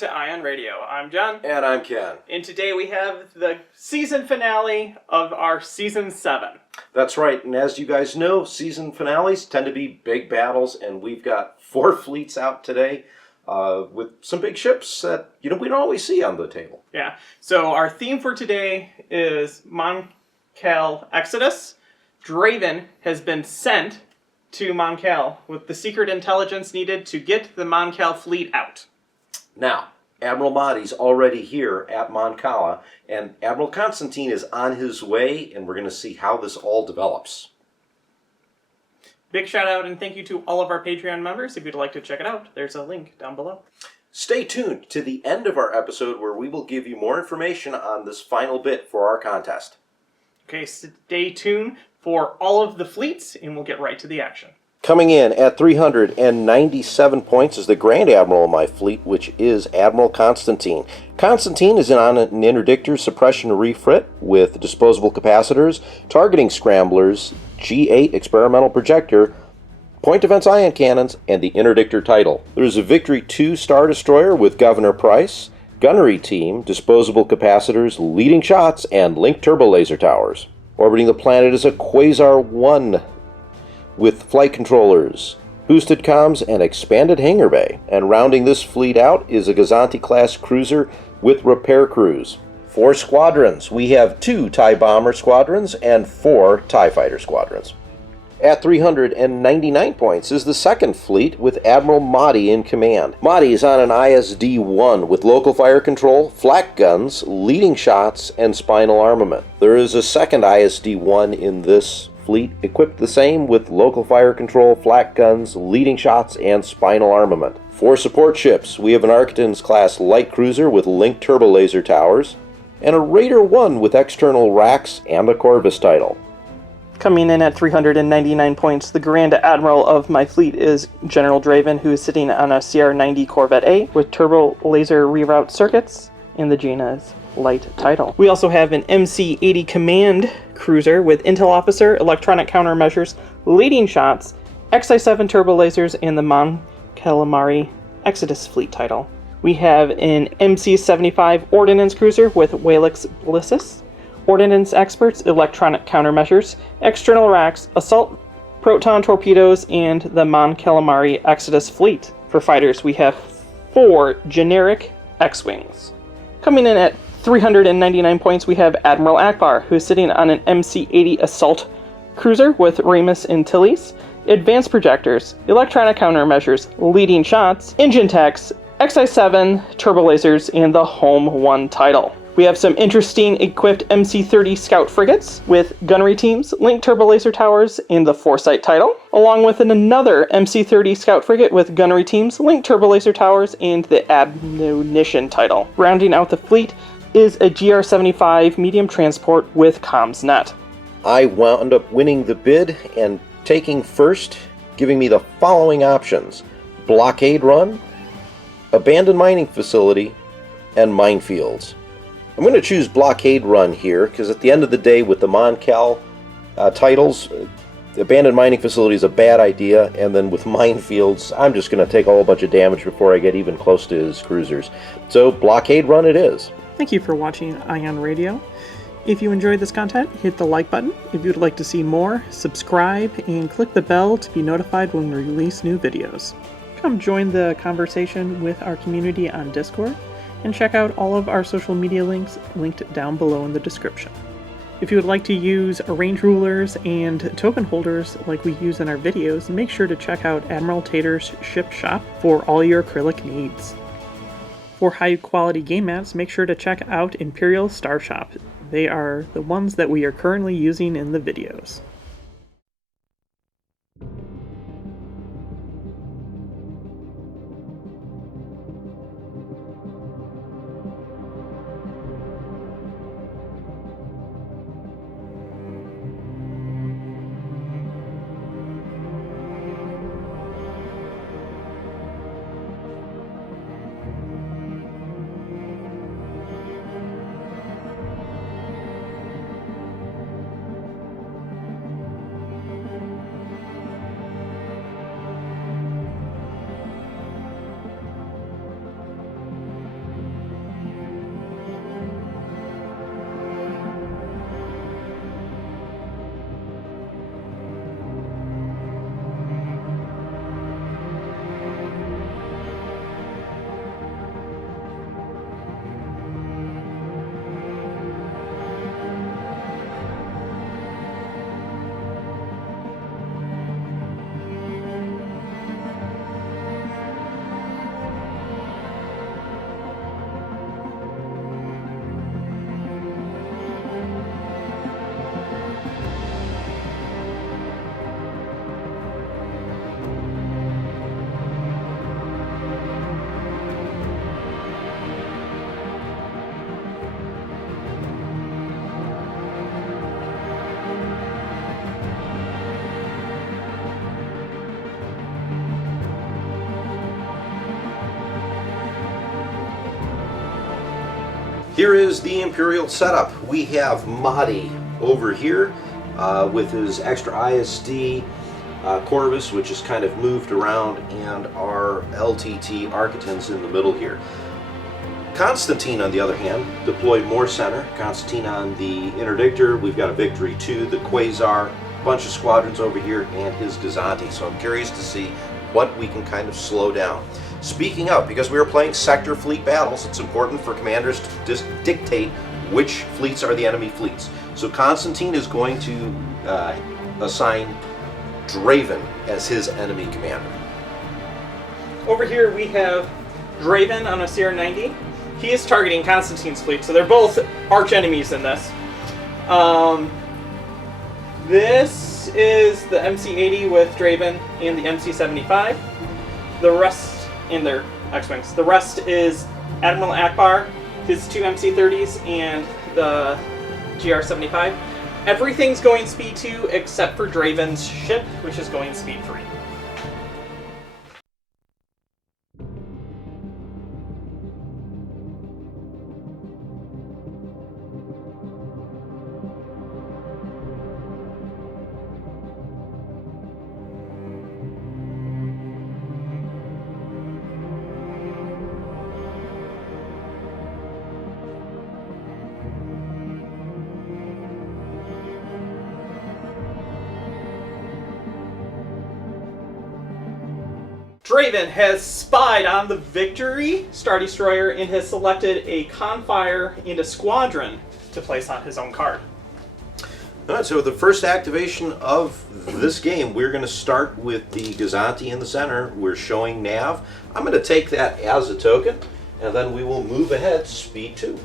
to Ion Radio. I'm John. And I'm Ken. And today we have the season finale of our Season 7. That's right, and as you guys know, season finales tend to be big battles, and we've got 4 fleets out today with some big ships that, we don't always see on the table. Yeah, so our theme for today is Mon Cala Exodus. Draven has been sent to Mon Cala with the secret intelligence needed to get the Mon Cala fleet out. Now, Admiral Motti's already here at Mon Cala, and Admiral Konstantine is on his way, and we're going to see how this all develops. Big shout out and thank you to all of our Patreon members. If you'd like to check it out, there's a link down below. Stay tuned to the end of our episode where we will give you more information on this final bit for our contest. Okay, stay tuned for all of the fleets, and we'll get right to the action. Coming in at 397 points is the Grand Admiral of my fleet, which is Admiral Konstantine. Konstantine is on an interdictor suppression refit with disposable capacitors, targeting scramblers, G8 experimental projector, point defense ion cannons, and the interdictor title. There's a Victory 2 Star Destroyer with Governor Price, gunnery team, disposable capacitors, leading shots, and linked turbo laser towers. Orbiting the planet is a Quasar 1 with flight controllers, boosted comms, and expanded hangar bay. And rounding this fleet out is a Gazanti-class cruiser with repair crews. 4 squadrons. We have 2 TIE bomber squadrons and 4 TIE fighter squadrons. At 399 points is the second fleet with Admiral Motti in command. Motti is on an ISD-1 with local fire control, flak guns, leading shots, and spinal armament. There is a second ISD-1 in this fleet, equipped the same with local fire control, flak guns, leading shots, and spinal armament. 4 support ships. We have an Architans-class light cruiser with linked turbo laser towers, and a Raider 1 with external racks and a Corvus title. Coming in at 399 points, the Grand Admiral of my fleet is General Draven, who is sitting on a CR-90 Corvette A with turbo laser reroute circuits and the Jaina's light title. We also have an MC-80 Command cruiser with intel officer, electronic countermeasures, leading shots, XI-7 turbo lasers, and the Mon Cala Exodus fleet title. We have an MC-75 ordnance cruiser with Walix Blissus, ordnance experts, electronic countermeasures, external racks, assault proton torpedoes, and the Mon Cala Exodus fleet. For fighters, we have 4 generic X-Wings. Coming in at 399 points, we have Admiral Ackbar, who is sitting on an MC-80 assault cruiser with Ramus Antilles, advanced projectors, electronic countermeasures, leading shots, engine techs, XI-7 turbo lasers, and the Home 1 title. We have some interesting equipped MC-30 scout frigates with gunnery teams, linked turbo laser towers, and the Foresight title, along with another MC-30 scout frigate with gunnery teams, linked turbo laser towers, and the ammunition title. Rounding out the fleet is a GR-75 medium transport with comms net. I wound up winning the bid and taking first, giving me the following options: blockade run, abandoned mining facility, and minefields. I'm going to choose blockade run here because at the end of the day with the Mon Cala titles, the abandoned mining facility is a bad idea, and then with minefields, I'm just going to take a whole bunch of damage before I get even close to his cruisers. So blockade run it is. Thank you for watching Ion Radio. If you enjoyed this content, hit the like button. If you'd like to see more, subscribe and click the bell to be notified when we release new videos. Come join the conversation with our community on Discord, and check out all of our social media links linked down below in the description. If you would like to use arrange rulers and token holders like we use in our videos, make sure to check out Admiral Tater's ship shop for all your acrylic needs. For high quality game mats, make sure to check out Imperial Star Shop. They are the ones that we are currently using in the videos. Here is the Imperial setup. We have Motti over here with his extra ISD, Corvus, which is kind of moved around, and our LTT Architans in the middle here. Konstantine, on the other hand, deployed more center. Konstantine on the Interdictor. We've got a Victory 2, the Quasar, a bunch of squadrons over here, and his Gazanti. So I'm curious to see what we can kind of slow down. Speaking of, because we are playing sector fleet battles, it's important for commanders to dictate which fleets are the enemy fleets. So Konstantine is going to assign Draven as his enemy commander. Over here we have Draven on a CR90. He is targeting Konstantine's fleet, so they're both arch enemies in this. This is the MC-80 with Draven and the MC-75. The rest in their X-Wings. The rest is Admiral Ackbar, his two MC-30s, and the GR-75. Everything's going speed 2 except for Draven's ship, which is going speed 3. Draven has spied on the Victory Star Destroyer and has selected a Confire and a Squadron to place on his own card. Alright, so with the first activation of this game, we're going to start with the Gazanti in the center. We're showing nav. I'm going to take that as a token, and then we will move ahead speed 2.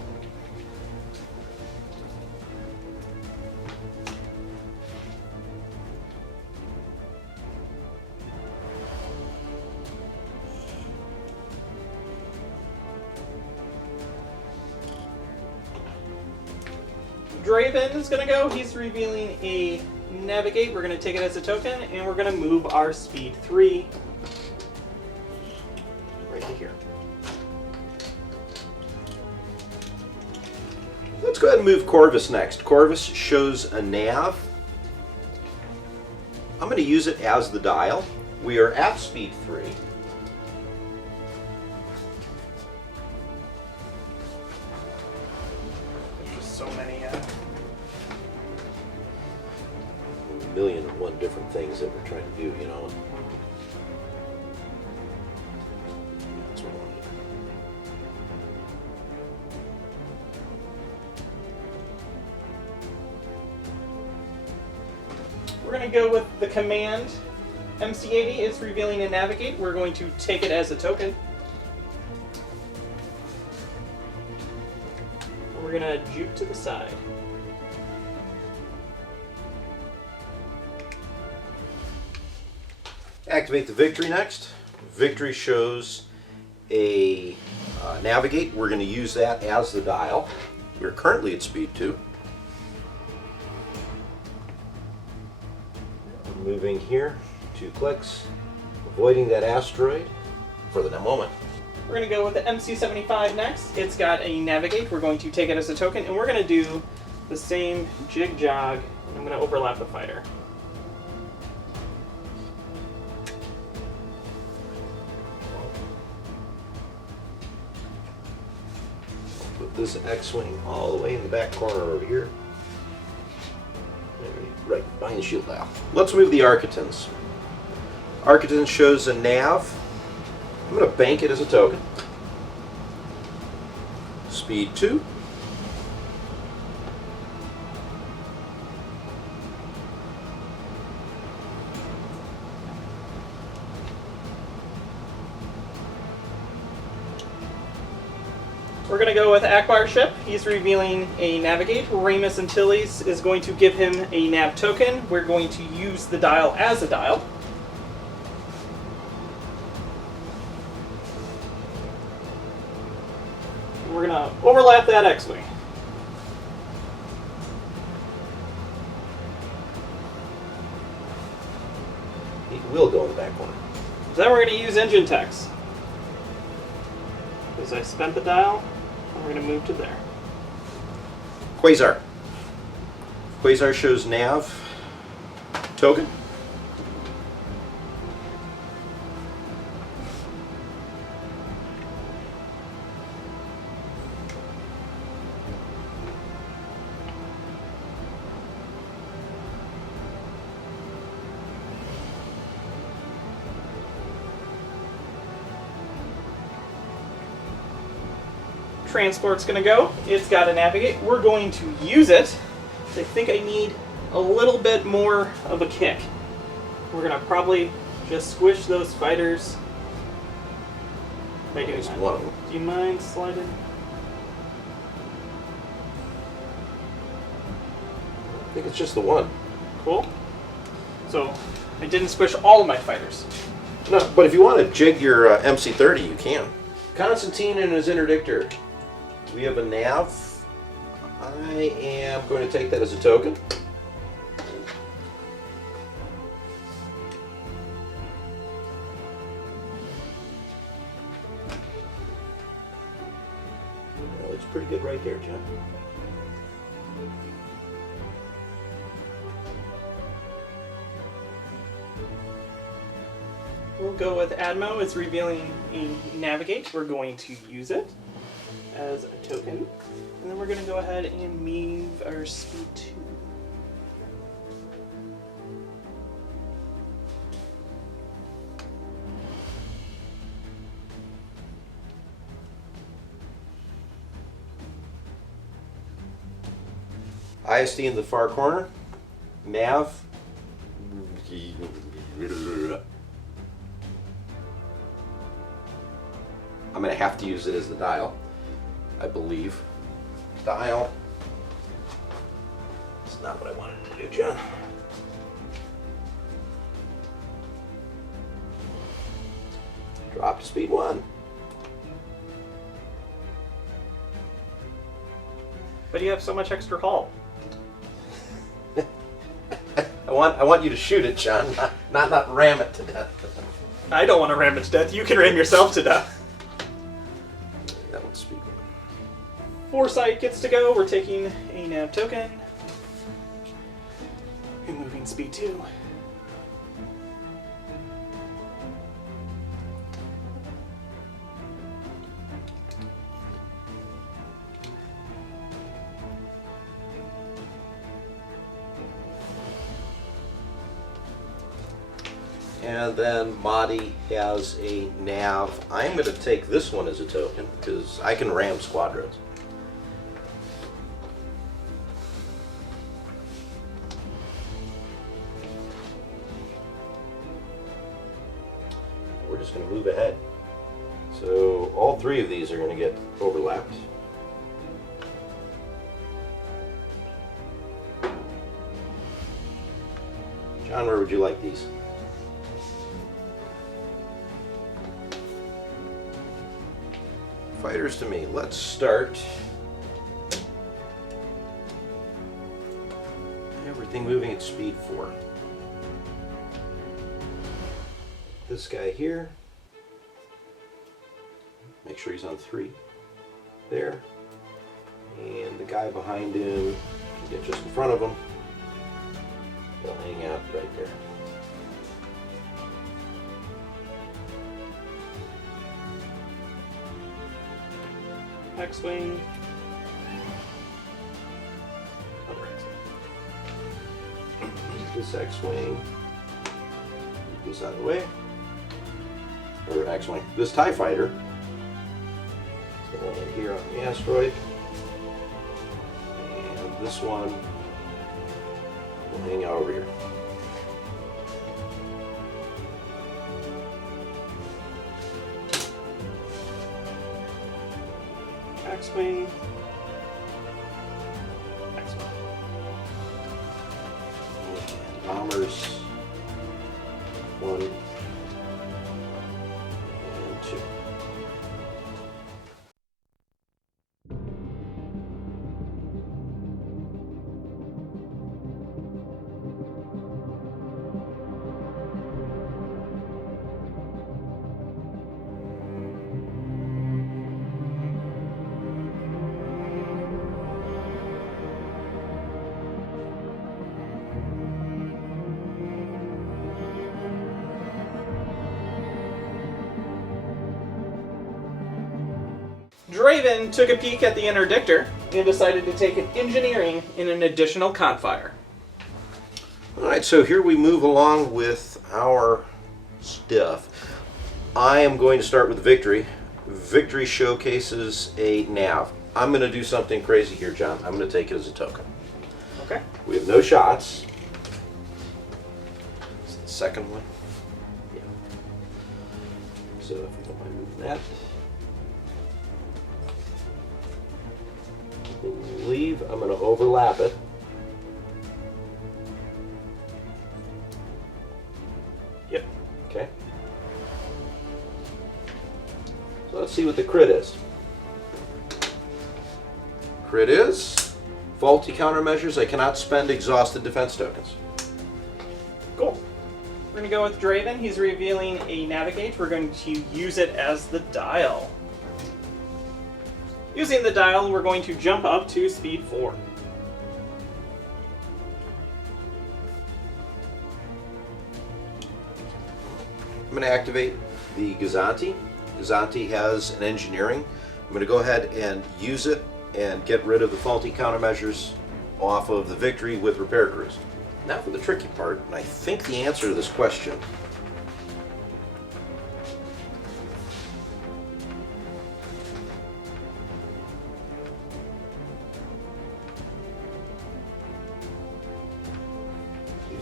Draven is going to go. He's revealing a Navigate. We're going to take it as a token, and we're going to move our speed 3 right to here. Let's go ahead and move Corvus next. Corvus shows a nav. I'm going to use it as the dial. We are at speed 3. There's just so many. A million and one different things that we're trying to do, you know. That's what I want to do. We're going to go with the command. MC-80 is revealing a Navigate. We're going to take it as a token. We're going to juke to the side. Activate the Victory next. Victory shows a Navigate. We're going to use that as the dial. We're currently at speed 2. Moving here, 2 clicks, avoiding that asteroid for the moment. We're going to go with the MC-75 next. It's got a Navigate. We're going to take it as a token, and we're going to do the same jig jog. I'm going to overlap the fighter. Put this X-Wing all the way in the back corner over here. Right behind the shield dial. Let's move the Architans. Architan shows a nav. I'm going to bank it as a token. Speed 2. We're going to go with Ackbar ship. He's revealing a Navigate. Ramus Antilles is going to give him a nav token. We're going to use the dial as a dial. We're going to overlap that X-Wing. He will go in the back corner. Then we're going to use engine techs. Because I spent the dial, and we're going to move to there. Quasar. Quasar shows nav token. Transport's gonna go. It's got to navigate. We're going to use it. I think I need a little bit more of a kick. We're gonna probably just squish those fighters by doing that. One of them. Do you mind sliding? I think it's just the one. Cool. So I didn't squish all of my fighters. No, but if you want to jig your MC-30, you can. Konstantine and his interdictor. We have a nav. I am going to take that as a token. That looks pretty good right there, John. We'll go with Admo. It's revealing a navigate. We're going to use it as a token. And then we're going to go ahead and move our speed 2. ISD in the far corner. Nav. I'm going to have to use it as the dial, I believe. Dial. It's not what I wanted to do, John. Drop to speed 1. But you have so much extra hull. I want you to shoot it, John, not ram it to death. I don't want to ram it to death. You can ram yourself to death. That one's speed 1. Foresight gets to go. We're taking a nav token. And moving speed 2. And then Motti has a nav. I'm going to take this one as a token because I can ram squadrons. We're just going to move ahead. So all 3 of these are going to get overlapped. John, where would you like these? Fighters to me. Let's start. Everything moving at speed 4. This guy here. Make sure he's on 3. There. And the guy behind him can get just in front of him. They'll hang out right there. X-Wing. This X-Wing. Move this out of the way. Or X-Wing. This TIE fighter. It's going to land here on the asteroid. And this one will hang out over here. X-Wing. X-Wing. And bombers. 1 and 2. Draven took a peek at the interdictor and decided to take an engineering in an additional confire. Alright, so here we move along with our stuff. I am going to start with Victory. Victory showcases a nav. I'm going to do something crazy here, John. I'm going to take it as a token. Okay. We have no shots. Is it the second one? Yeah. So if we don't mind moving that. I believe I'm going to overlap it. Yep. Okay. So let's see what the crit is. Crit is faulty countermeasures. I cannot spend exhausted defense tokens. Cool. We're going to go with Draven. He's revealing a navigate. We're going to use it as the dial. Using the dial, we're going to jump up to speed 4. I'm going to activate the Gazanti. Gazanti has an engineering. I'm going to go ahead and use it and get rid of the faulty countermeasures off of the Victory with repair crews. Now for the tricky part, and I think the answer to this question.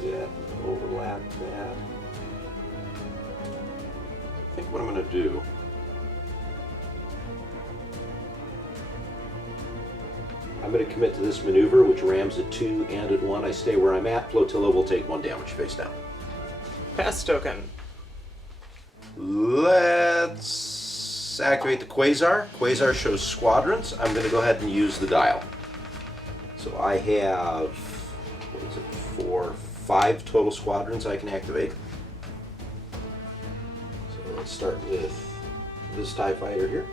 Do that, overlap that. I think what I'm going to do. I'm going to commit to this maneuver, which rams at 2 and at 1. I stay where I'm at. Flotilla will take 1 damage face down. Pass token. Let's activate the Quasar. Quasar shows squadrons. I'm going to go ahead and use the dial. So I have, what is it, 5 total squadrons I can activate. So let's start with this TIE fighter here.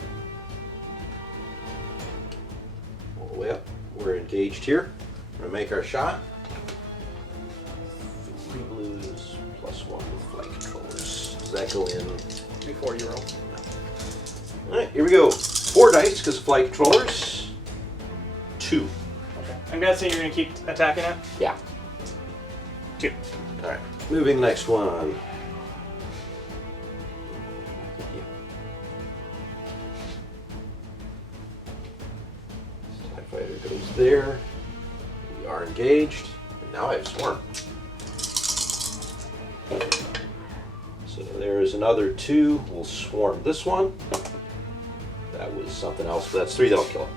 All the way up. We're engaged here. We're going to make our shot. 3 blues plus 1 with flight controllers. Does that go in? Before you roll. Alright, here we go. 4 dice because of flight controllers. 2. Okay. I'm guessing you're going to keep attacking it? Yeah. 2. Alright, moving next one. Yeah. TIE fighter goes there. We are engaged. And now I have swarm. So there is another 2. We'll swarm this one. That was something else, but that's 3 that'll kill it.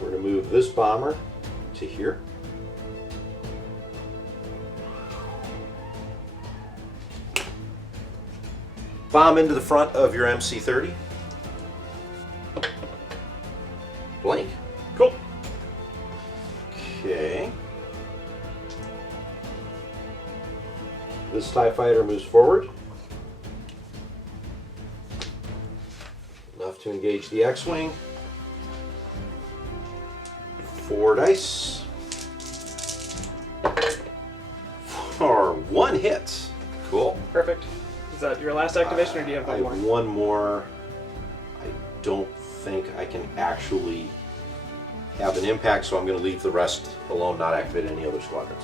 We're going to move this bomber to here. Bomb into the front of your MC-30. Blank. Cool. Okay. This TIE fighter moves forward. Enough to engage the X-Wing. 4 dice. For 1 hit. Cool. Perfect. Is that your last activation, or do you have I one have more? 1 more. I don't think I can actually have an impact, so I'm going to leave the rest alone, not activate any other squadrons.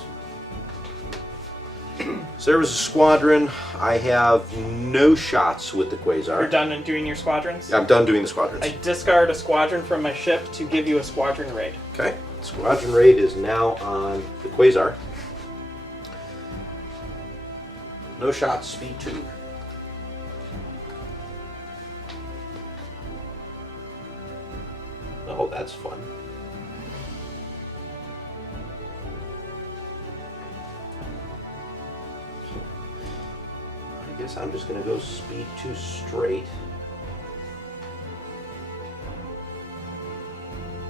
So there was a squadron. I have no shots with the Quasar. You're done doing your squadrons? I'm done doing the squadrons. I discard a squadron from my ship to give you a squadron raid. Okay. Squadron raid is now on the Quasar. No shots, speed 2. Oh, that's fun. I guess I'm just going to go speed 2 straight.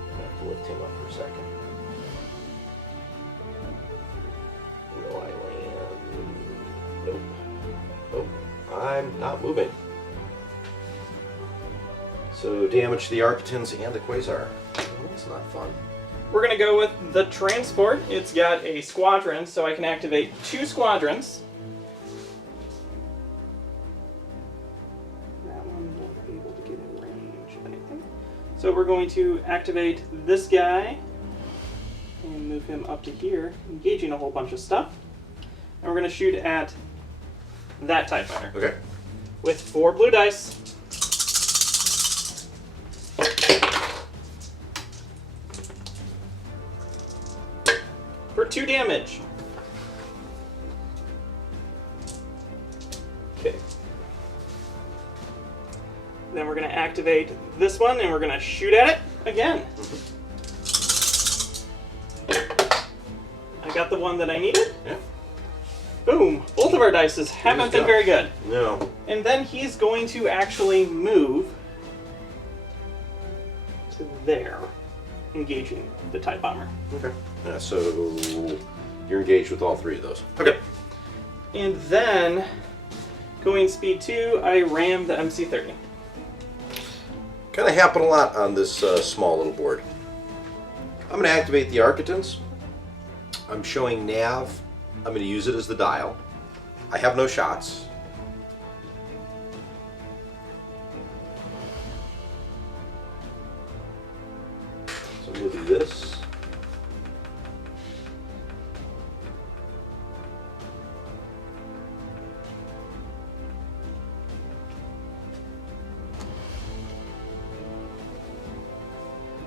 I have to lift him up for a second. Will I land? Nope. Nope. I'm not moving. So damage the Architans and the Quasar. Well, that's not fun. We're going to go with the transport. It's got a squadron, so I can activate 2 squadrons. That one won't be able to get in range of anything. So we're going to activate this guy and move him up to here, engaging a whole bunch of stuff. And we're going to shoot at that TIE fighter. Okay. With 4 blue dice. For 2 damage. Okay. Then we're going to activate this one and we're going to shoot at it again. I got the one that I needed. Yeah. Boom. Both of our dices haven't been very good. No. And then he's going to actually move to there, engaging the TIE bomber. Okay. Yeah, so you're engaged with all 3 of those. Okay. And then, going speed 2, I ram the MC-30. Kind of happen a lot on this small little board. I'm going to activate the Architans. I'm showing nav. I'm going to use it as the dial. I have no shots. So I'm going to do this.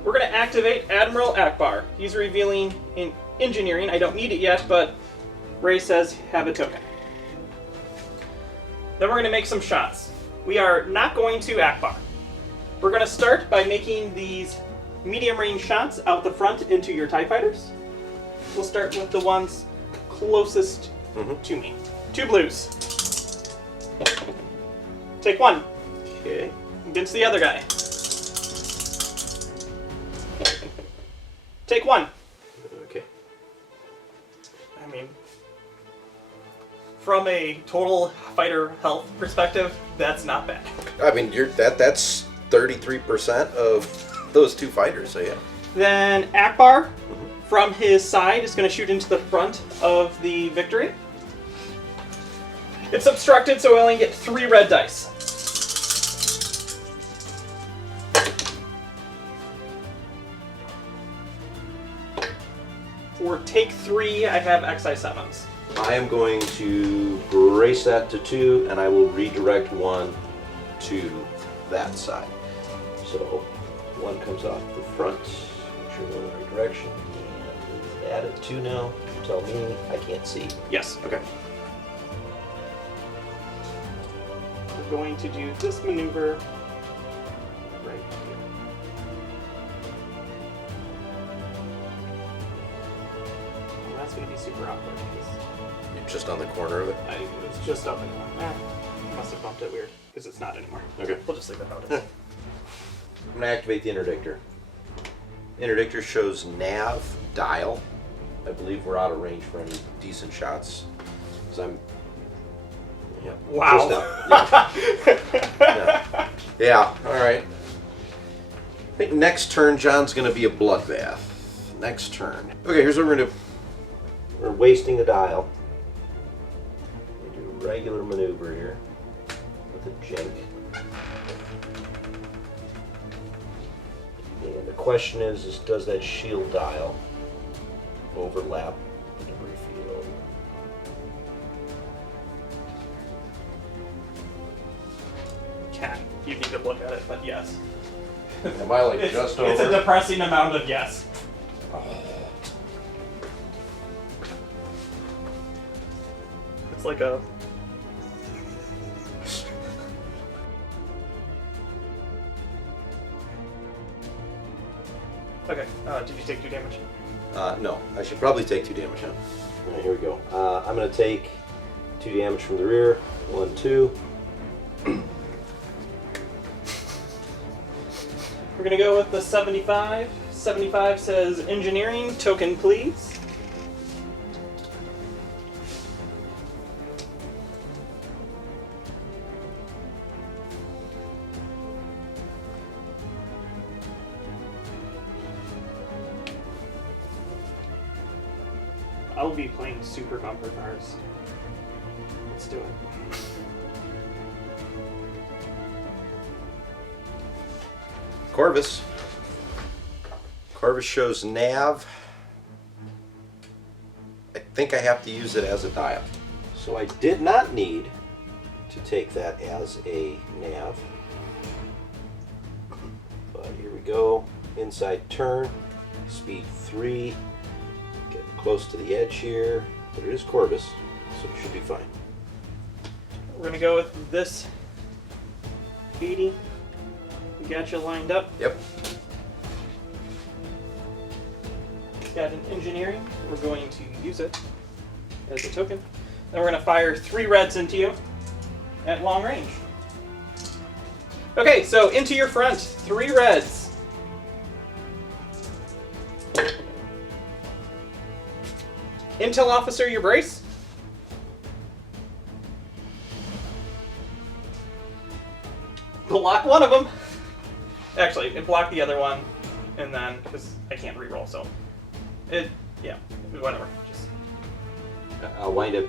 We're going to activate Admiral Ackbar. He's revealing in engineering. I don't need it yet, but Ray says have a token. Then we're going to make some shots. We are not going to Ackbar. We're going to start by making these medium range shots out the front into your TIE fighters. We'll start with the ones closest to me. 2 blues. Take 1. Okay. Against the other guy. Take 1. Okay. I mean, from a total fighter health perspective, that's not bad. I mean, that's 33% of those 2 fighters. So yeah. Then Ackbar, from his side, is going to shoot into the front of the victory. It's obstructed, so we only get 3 red dice. For take 3, I have XI7s. I am going to brace that to 2, and I will redirect 1 to that side. So 1 comes off the front, make sure we're in the right direction, and add it 2 now. Tell me, I can't see. Yes. Okay. We're going to do this maneuver right here. Well, that's going to be super awkward. You're just on the corner of it? It's just up and must have bumped it weird, because it's not anymore. Okay. We'll just leave it how it is. I'm going to activate the interdictor. Interdictor shows nav, dial. I believe we're out of range for any decent shots. Because I'm... Yeah. Wow. Yeah, alright. I think next turn, John's going to be a bloodbath. Next turn. Okay, here's what we're going to do. We're wasting a dial. We do a regular maneuver here with a jink. And the question is does that shield dial overlap the debris field? Can. You need to look at it, but yes. Am I like just over? It's a depressing amount of yes. It's like a... Okay, did you take 2 damage? No, I should probably take 2 damage, huh? Alright, here we go. I'm going to take 2 damage from the rear. 1, 2. We're gonna go with the 75. 75 says engineering, token please. I'll be playing super bumper cars. Let's do it. Corvus. Corvus shows nav. I think I have to use it as a dial. So I did not need to take that as a nav. But here we go. Inside turn. Speed 3. Getting close to the edge here. But it is Corvus, so it should be fine. We're going to go with this 80. We got you lined up. Yep. Got an engineering. We're going to use it as a token. Then we're going to fire 3 reds into you at long range. Okay, so into your front, 3 reds. Intel officer, your brace. Block one of them. Actually, it blocked the other one, and then, because I can't reroll, so. Yeah, whatever. Just. I'll wind up.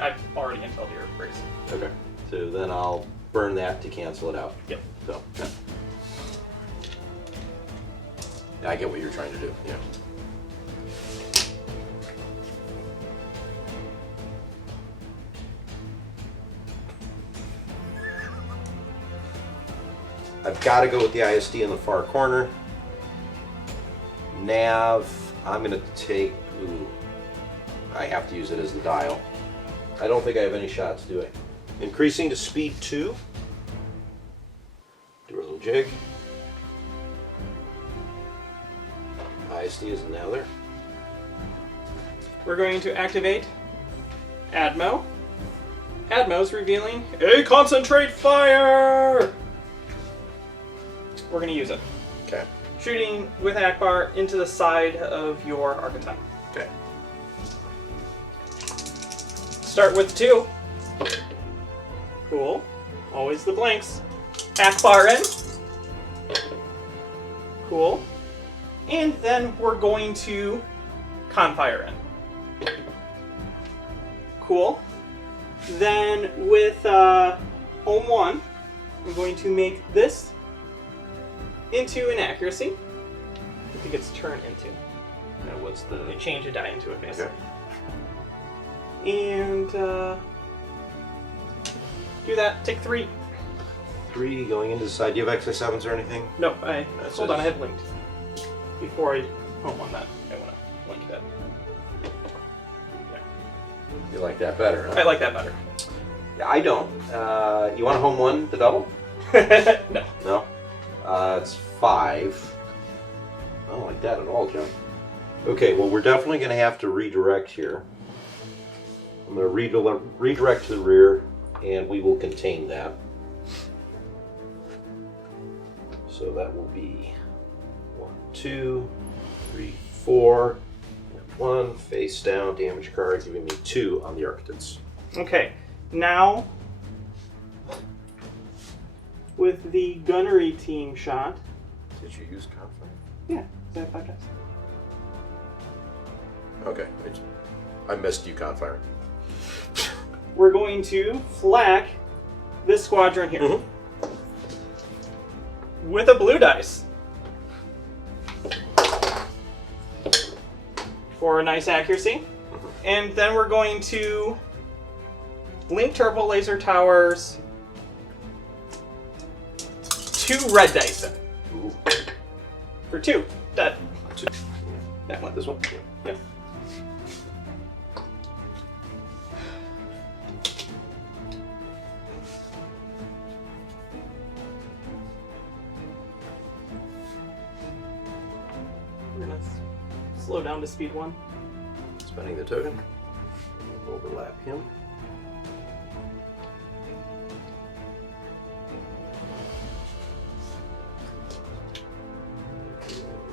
I've already intel'd your brace. Okay. So then I'll burn that to cancel it out. Yep. So. Yeah, I get what you're trying to do. Yeah. I've got to go with the ISD in the far corner. Nav, I'm going to take... Ooh, I have to use it as the dial. I don't think I have any shots, do I? Increasing to speed 2. Do a little jig. ISD is now there. We're going to activate Admo. Admo's revealing a concentrate fire! We're going to use it. Okay. Shooting with Ackbar into the side of your archetype. Okay. Start with 2. Cool. Always the blanks. Ackbar in. Cool. And then we're going to Confire in. Cool. Then with Home 1, I'm going to make this into an accuracy. I think it's turn into. Now what's the... You change a die into it, basically. Okay. And do that. Take 3. 3 going into the side. Do you have XI7s or anything? No, hold on. I have linked. Before I home on that, I want to link that. There. You like that better, huh? I like that better. Yeah, I don't. You want a home 1 to double? No. No? It's 5. I don't like that at all, John. Okay, well, we're definitely going to have to redirect here. I'm going to redirect to the rear, and we will contain that. So that will be 1, 2, 3, 4, and 1. Face down, damage card, giving me 2 on the architects. Okay, now with the gunnery team shot. Did you use conflict? Yeah, I have 5 dice. Okay, I missed you confiring. We're going to flak this squadron here. Mm-hmm. With a blue dice. For a nice accuracy. And then we're going to link turbo laser towers 2 red dice in. Ooh. For 2. That 2. that one. This one? Yeah. We're gonna slow down to speed 1. Spending the token. Overlap him.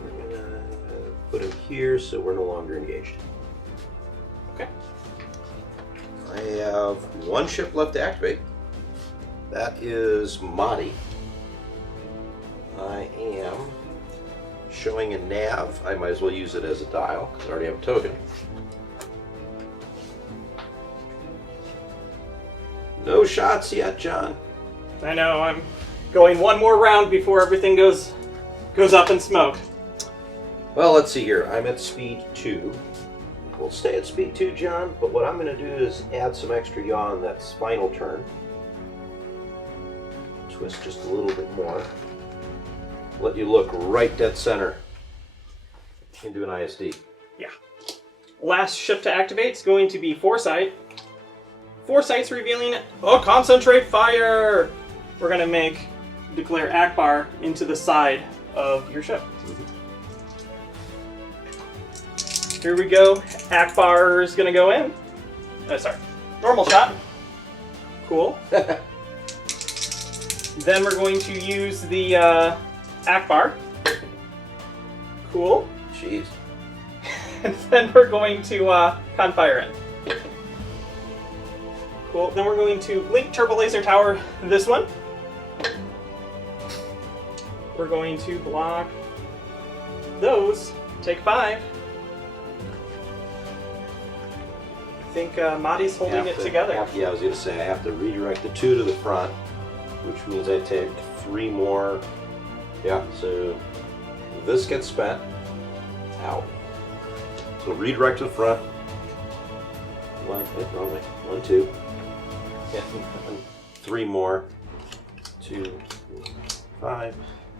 We're gonna put him here so we're no longer engaged. Okay. I have 1 ship left to activate. That is Motti. I am showing a nav. I might as well use it as a dial because I already have a token. No shots yet, John. I know, I'm going one more round before everything goes up in smoke. Well, let's see here. I'm at speed 2. We'll stay at speed 2, John, but what I'm going to do is add some extra yaw on that final turn. Twist just a little bit more. Let you look right dead center into an ISD. Yeah. Last ship to activate is going to be Foresight. Foresight's revealing a concentrate fire! We're going to declare Ackbar into the side of your ship. Here we go. Ackbar is going to go in. Sorry. Normal shot. Cool. Then we're going to use the Ackbar. Cool. Jeez. And then we're going to Confire in. Cool. Then we're going to link Turbo Laser Tower this one. We're going to block those. Take 5. I think Mottie's holding it together. Yeah, I was going to say I have to redirect the 2 to the front, which means I take 3 more. Yeah, so this gets spent. Ow. So redirect to the front. 1, 2. Yeah, 3 more. 2, 5.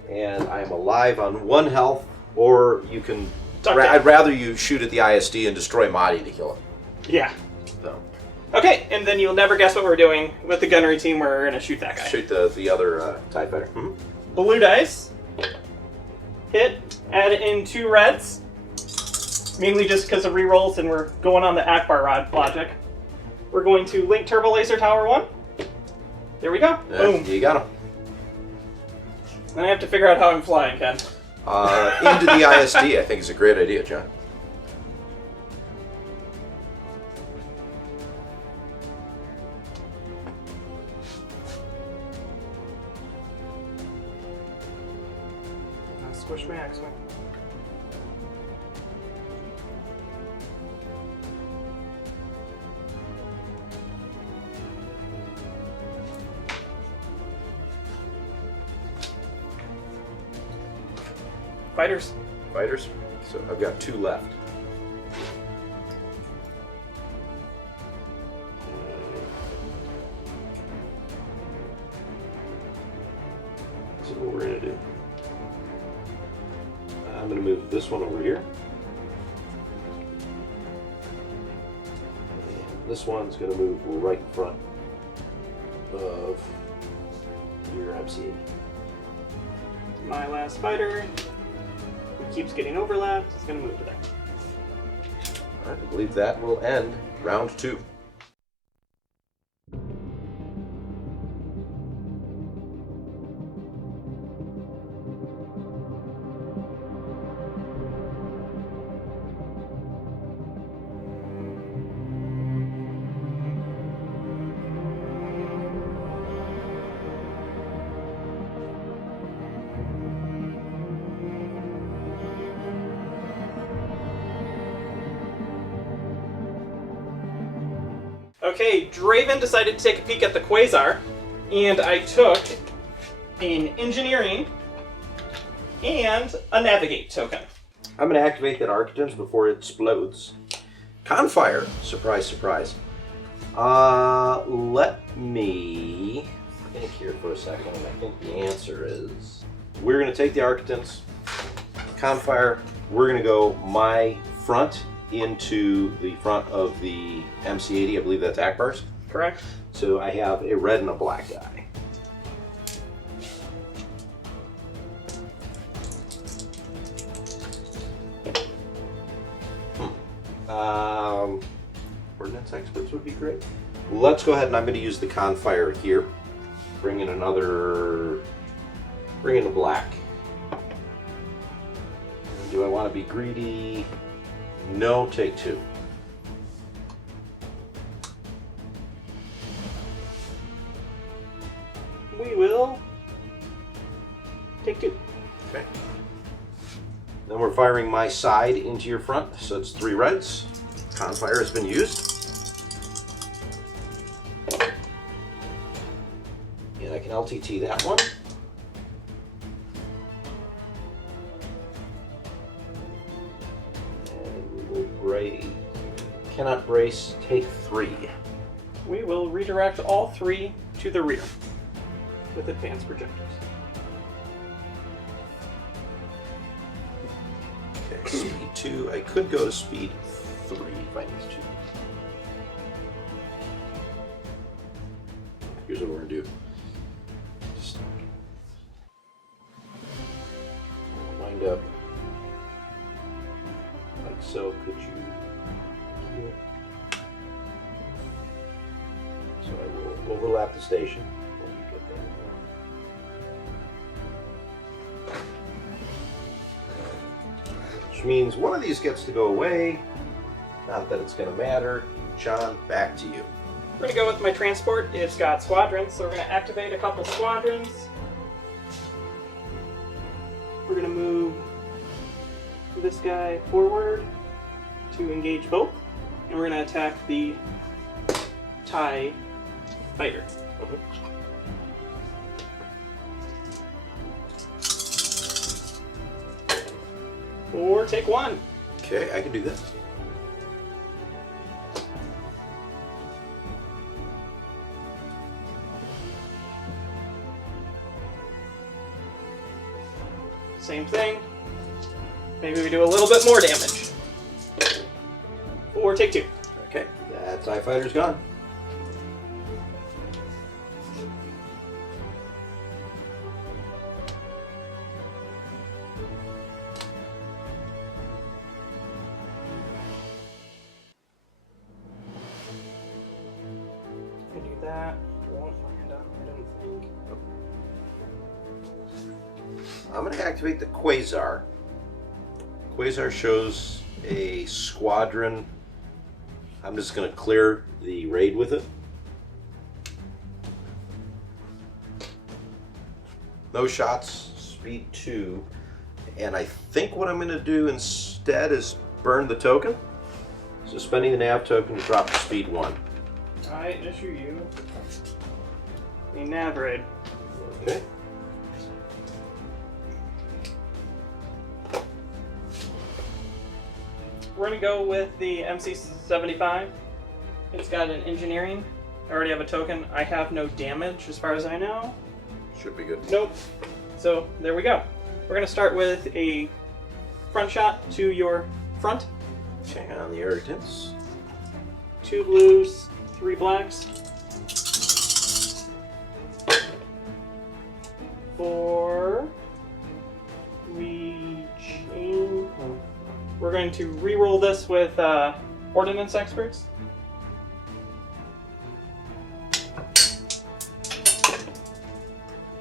And I'm alive on 1 health, or you can. I'd rather you shoot at the ISD and destroy Motti to kill him. Yeah. So. Okay, and then you'll never guess what we're doing with the gunnery team. We're going to shoot that guy. Shoot the other TIE fighter. Mm-hmm. Blue dice. Hit. Add in 2 reds. Mainly just because of rerolls, and we're going on the Ackbar rod logic. We're going to link Turbo Laser Tower 1. There we go. Yeah, Boom. You got him. Then I have to figure out how I'm flying, Ken. Into the ISD, I think is a great idea, John. Squish my X-Wing. Fighters. Fighters. So I've got 2 left. So what we're going to do, I'm going to move this one over here. And this one's going to move right in front of your MC. My last fighter, who keeps getting overlapped, is going to move to there. All right, I believe that will end round 2. Okay, Draven decided to take a peek at the Quasar, and I took an Engineering and a Navigate token. I'm going to activate that Architect before it explodes. Confire. Surprise, surprise. Let me think here for a second. I think the answer is we're going to take the Architects, Confire. We're going to go my front into the front of the MC-80. I believe that's Ackbar's. Correct. So I have a red and a black guy. Ordnance experts would be great. Let's go ahead and I'm going to use the Confire here. Bring in a black. Do I want to be greedy? No, take 2. We will take 2. Okay. we're firing my side into your front, so it's 3 reds. Confire has been used. And I can LTT that one. And we will brace. Cannot brace, take 3. We will redirect all 3 to the rear with advanced projectors. Okay, speed 2. I could go to speed 3 if I need to. Here's what we're going to do. Just wind up like so. Could you? So I will overlap the station when you get there. Which means one of these gets to go away. Not that it's going to matter. John, back to you. We're going to go with my transport. It's got squadrons, so we're going to activate a couple squadrons. We're going to move this guy forward to engage both, and we're going to attack the TIE fighter. Or take 1. Okay, I can do that. Same thing. Maybe we do a little bit more damage. Or take 2. Okay, that TIE fighter's gone. I do that. Won't land on, I don't think. I'm going to activate the Quasar. Quasar shows a squadron. I'm just going to clear the raid with it. No shots, speed 2. And I think what I'm going to do instead is burn the token. So spending the nav token to drop to speed 1. I issue you a nav raid. Okay. We're going to go with the MC-75. It's got an engineering. I already have a token. I have no damage as far as I know. Should be good. Nope. So there we go. We're going to start with a front shot to your front. Okay, on the irritants. 2 blues, 3 blacks. 4. We change. We're going to re-roll this with Ordnance Experts.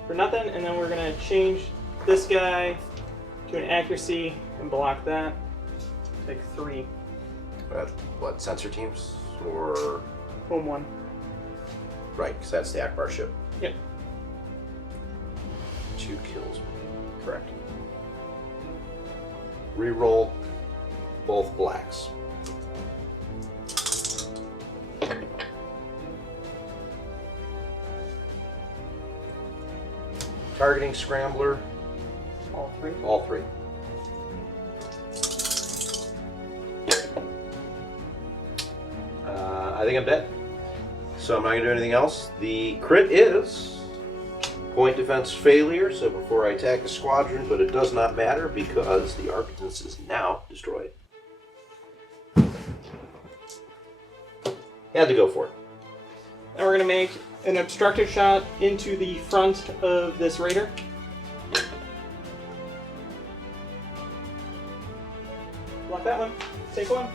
For nothing, and then we're going to change this guy to an accuracy and block that. Take 3. What, sensor teams? Or... Home 1. Right, because that's the Ackbar ship. Yep. 2 kills. Correct. Reroll both blacks. Targeting scrambler. All 3. All 3. I think I'm dead. So I'm not going to do anything else. The crit is point defense failure, so before I attack a squadron, but it does not matter because the Architects is now destroyed. Had to go for it. And we're going to make an obstructive shot into the front of this raider. Block that one. Take 1.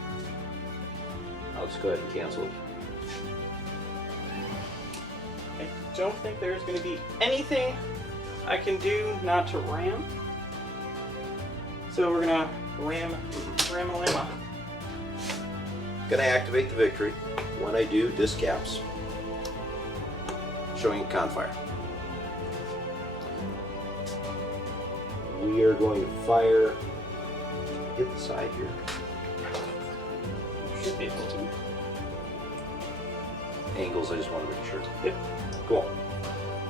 I'll just go ahead and cancel it. I don't think there's going to be anything I can do not to ram. So we're going to ram-a-lama. Gonna activate the victory. When I do, disc caps. Showing a confire. We are going to fire hit the side here? Should be able to. Angles, I just want to make sure. Yep. Cool.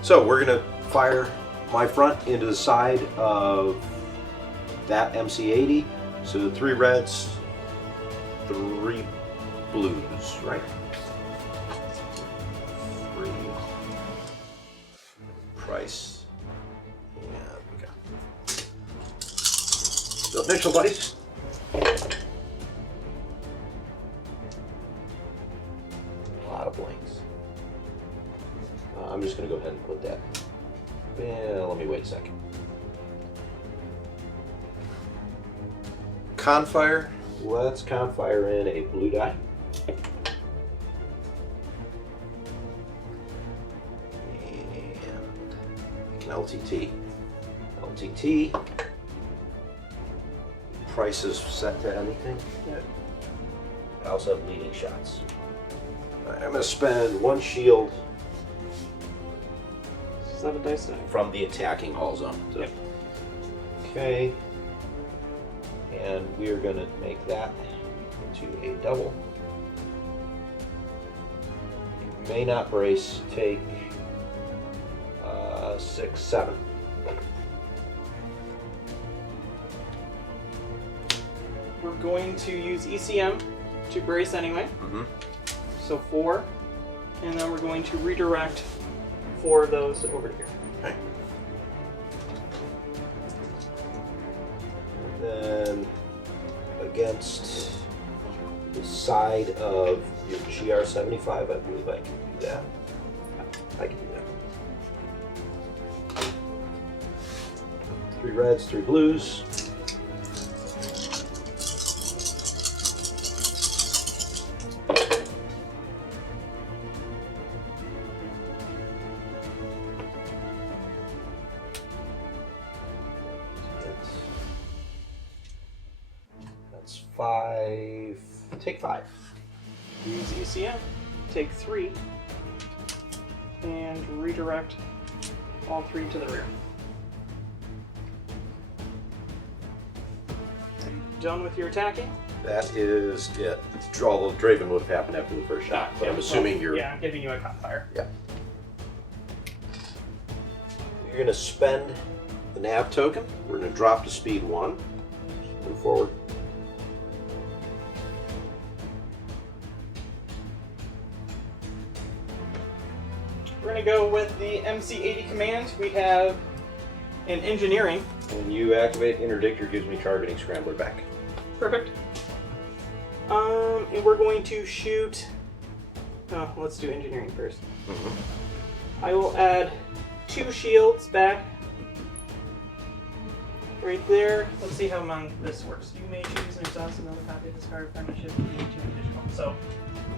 So we're going to fire my front into the side of that MC-80. So 3 reds, 3 blues, right? 3 price. And okay. The initial dice. A lot of blanks. I'm just going to go ahead and put that. Yeah, let me wait a second. Confire. Let's confire in a blue die. And an LTT. LTT. Price is set to anything. Yep. I also have leading shots. I'm going to spend 1 shield 7 dice die. from the attacking hull zone. So. Yep. Okay. And we are going to make that into a double. You may not brace. Take 6, 7. We're going to use ECM to brace anyway. Mm-hmm. So 4. And then we're going to redirect 4 of those over to here. Okay. And then against the side of your GR75, I believe I can do that. I can do that. 3 reds, 3 blues. That's 5. Take 5. Use ECM. Take 3. And redirect all 3 to the rear. Are you done with your attacking? That is it. Although Draven would have happened after the first shot, but I'm assuming you're... Yeah, I'm giving you a confire. Yeah. You're going to spend the nav token. We're going to drop to speed 1. Just move forward. We're going to go with the MC-80 command. We have an engineering. When you activate interdictor, gives me targeting scrambler back. Perfect. And we're going to shoot... Oh, let's do engineering first. Mm-hmm. I will add 2 shields back. Right there. Let's see how this works. You may choose and exhaust another copy of this card from the ship and gain 2 additional. So,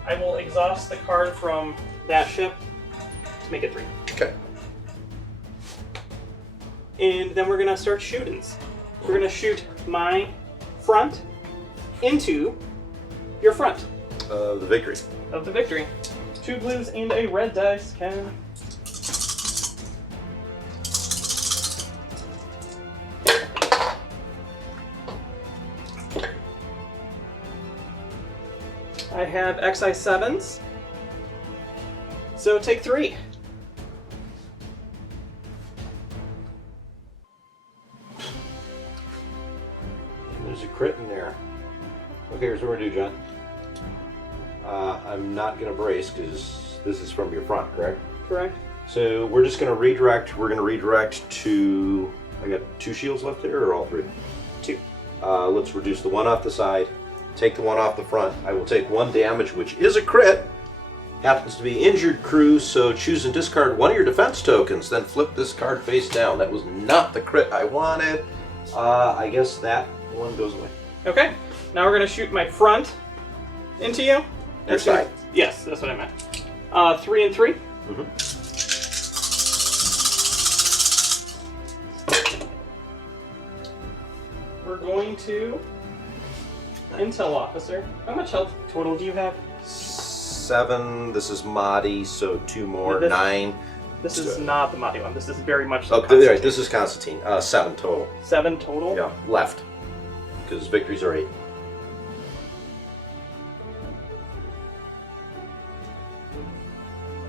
I will exhaust the card from that ship to make it 3. Okay. And then we're going to start shootings. We're going to shoot my front into your front The victory. of the victory. 2 blues and a red dice can. I have XI7s. So take 3. There's a crit in there. Okay, here's what we're going to do, John. I'm not going to brace because this is from your front, correct? Correct. So we're just going to redirect. We're going to redirect to... I got 2 shields left there, or all 3? 2. Let's reduce the 1 off the side. Take the 1 off the front. I will take 1 damage, which is a crit. Happens to be injured crew, so choose and discard 1 of your defense tokens. Then flip this card face down. That was not the crit I wanted. I guess that 1 goes away. Okay. Now we're going to shoot my front into you. Your side. Yes, that's what I meant. 3 and 3. Mm-hmm. We're going to Intel Officer. How much health total do you have? 7. This is Motti, so 2 more. This- 9. This is not the Motti one. This is very much Oh, the right. This is Konstantine. 7 total. 7 total? Yeah, left. because victories are 8.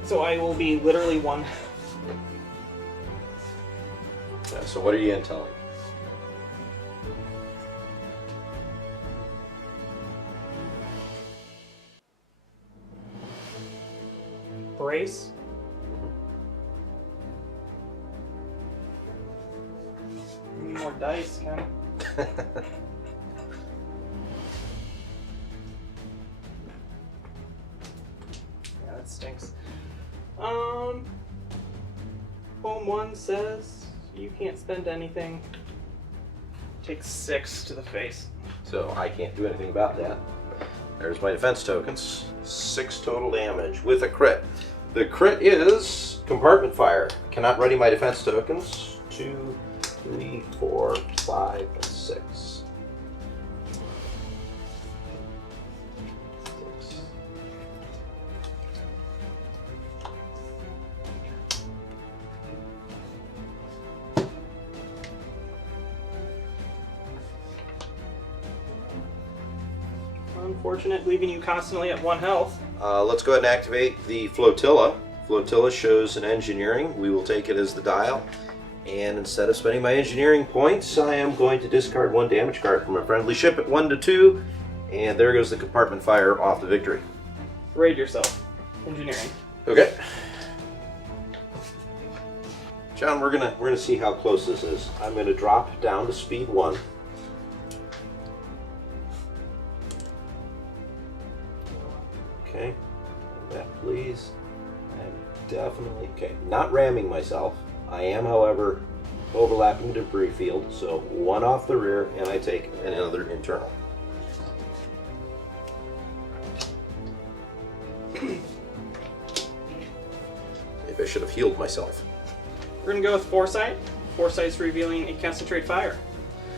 So I will be literally 1. Yeah, so what are you intelling? Brace. Need more dice, Ken. Yeah, that stinks. Home 1 says you can't spend anything. Take 6 to the face. So I can't do anything about that. There's my defense tokens. 6 total damage with a crit. The crit is compartment fire. Cannot ready my defense tokens. 2, 3, 4, 5, and 6. Unfortunate, leaving you constantly at 1 health. Let's go ahead and activate the flotilla. Flotilla shows an engineering. We will take it as the dial. And instead of spending my engineering points, I am going to discard 1 damage card from a friendly ship at 1 to 2. And there goes the compartment fire off the victory. Raid yourself. Engineering. Okay. John, we're gonna see how close this is. I'm gonna drop down to speed 1. Okay. That please. I'm definitely okay. Not ramming myself. I am, however, overlapping the debris field, so 1 off the rear, and I take another internal. Maybe I should have healed myself. We're going to go with Foresight. Foresight's revealing a concentrate fire.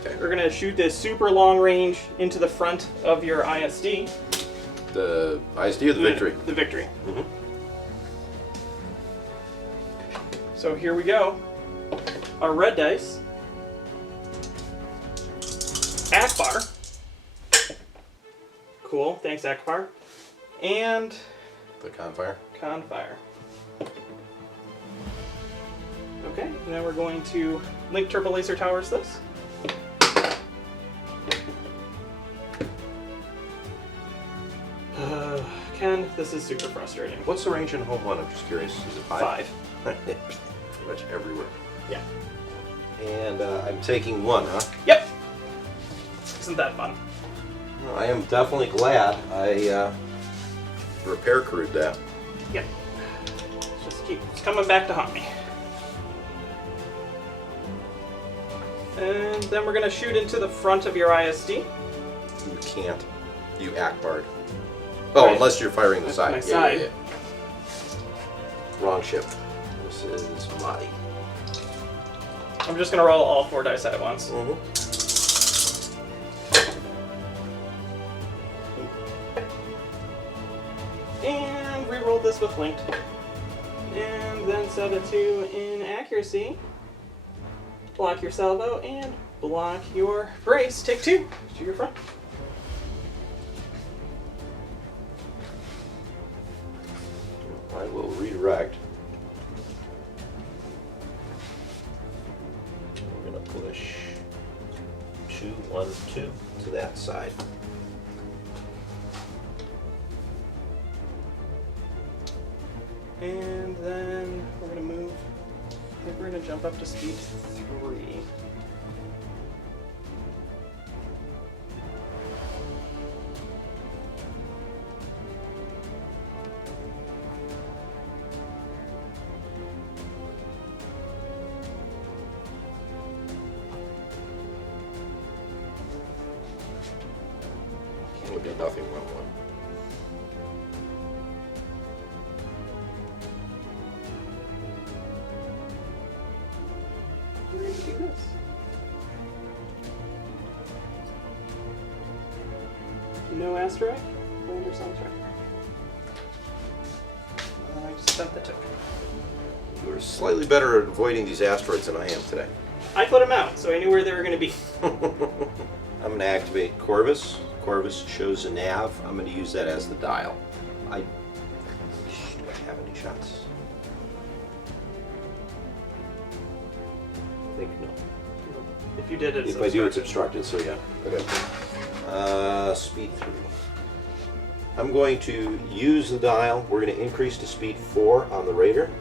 Okay. We're going to shoot this super long range into the front of your ISD. The ISD or the victory? The victory. Mm-hmm. So here we go. Our red dice. Ackbar. Cool, thanks Ackbar. And The Confire. Confire. Okay, now we're going to link Turbo Laser Towers this. Ken, this is super frustrating. What's the range in home 1? I'm just curious. Is it 5? 5. Pretty much everywhere. Yeah. And I'm taking 1, huh? Yep. Isn't that fun? Well, I am definitely glad I repair crewed that. Yep. Just keeps coming back to haunt me. And then we're going to shoot into the front of your ISD. You can't. You Ackbarred. Oh, Right. unless you're firing the That's side. my Yeah, side. yeah, yeah. Wrong ship. This is Motti. I'm just going to roll all 4 dice at once. Mm-hmm. And reroll this with linked. And then set a 2 in accuracy. Block your salvo and block your brace. Take 2 to your front. I will redirect. We're going to push 2, 1, 2 to that side. And then we're going to move. I think we're going to jump up to speed 3. Would be nothing 1, 1. We're going to do this. No asteroid? Land or soundtrack? I just spent the token. You're slightly better at avoiding these asteroids than I am today. I put them out, so I knew where they were going to be. I'm going to activate Corvus. Corvus shows a nav. I'm going to use that as the dial. Do I have any shots? I think no. If you did, it's If I do, it's obstructed, so yeah. Okay. Speed 3. I'm going to use the dial. We're going to increase to speed 4 on the Raider.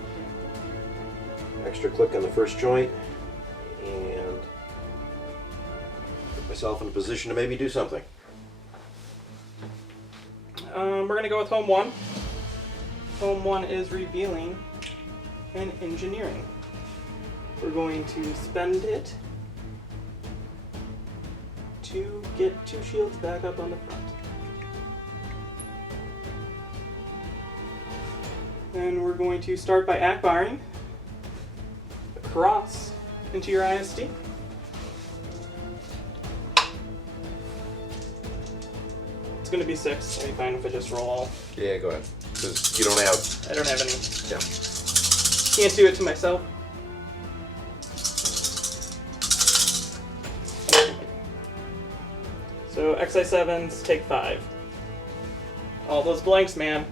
Extra click on the first joint. And put myself in a position to maybe do something. We're going to go with Home 1. Home 1 is revealing and engineering. We're going to spend it to get 2 shields back up on the front. Then we're going to start by Ackbarring across into your ISD. It's going to be 6. Are you fine if I just roll all? Yeah, go ahead. Because you don't have... I don't have any. Yeah. Can't do it to myself. So XI7s take 5. All those blanks, man.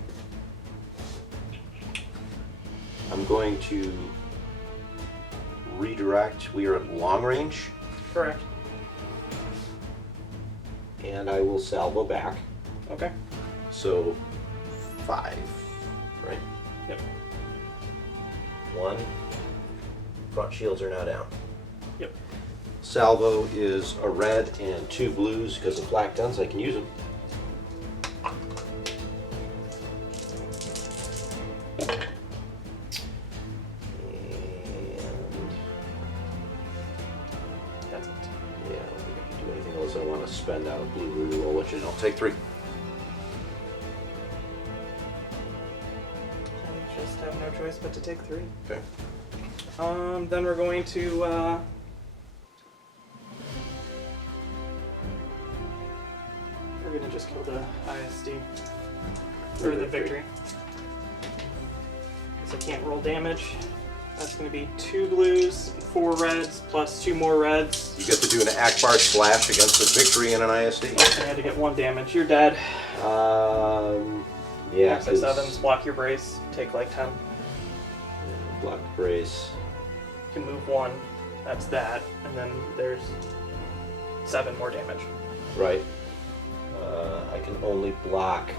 I'm going to redirect. We are at long range. Correct. And I will salvo back. Okay. So 5, right? Yep. 1. Front shields are now down. Yep. Salvo is a red and 2 blues because of flak guns. I can use them. That's it. Yeah, I don't think I can do anything else. I want to spend out a blue reroll, which is I'll take 3. I just have no choice but to take 3. Okay. Then we're going to we're gonna just kill the ISD or the victory. Because I can't roll damage. That's gonna be 2 blues, 4 reds, plus 2 more reds. You get to do an Ackbar slash against the victory in an ISD. I had to get 1 damage. You're dead. Yeah. XI7s, block your brace, take like 10. Block brace. You can move 1, that's that, and then there's 7 more damage. Right. I can only block,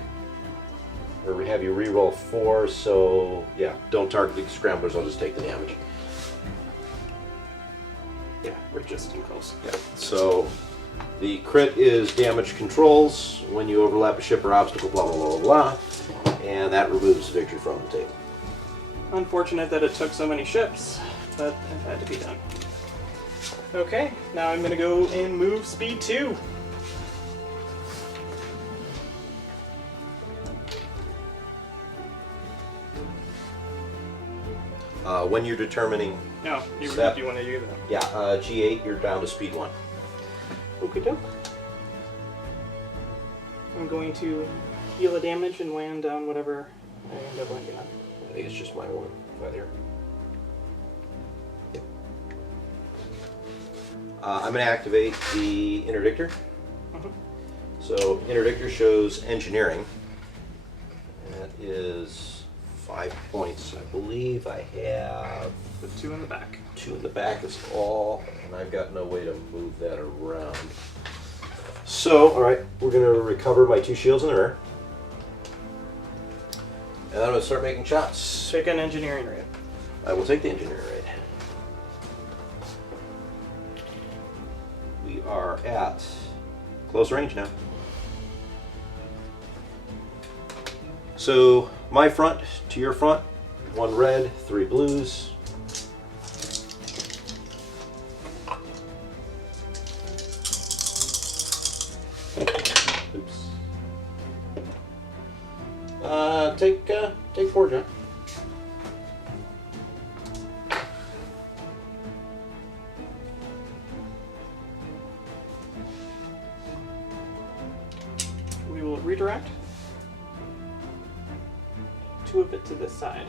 or have you reroll 4, so yeah, don't target the scramblers, I'll just take the damage. Yeah, we're just too close. Yeah. So the crit is damage controls when you overlap a ship or obstacle, blah, blah, blah, blah, blah, and that removes victory from the table. Unfortunate that it took so many ships, but it had to be done. Okay, now I'm gonna go and move speed 2. When you're determining, No, you Step. want to do that. yeah, G8, you're down to speed 1. Okie doke. I'm going to heal a damage and land on whatever I end up landing on. I think it's just my 1 feather. Yep. I'm going to activate the interdictor. Mhm. So interdictor shows engineering. That is 5 points. I believe I have Put 2 in the back. 2 in the back is all, and I've got no way to move that around. So, all right, we're going to recover my 2 shields in the rear. And then I'm going to start making shots. Pick an engineering raid. I will take the engineering raid. We are at close range now. So my front to your front, 1 red, 3 blues. Oops. Take 4, John. We will redirect 2 of it to this side.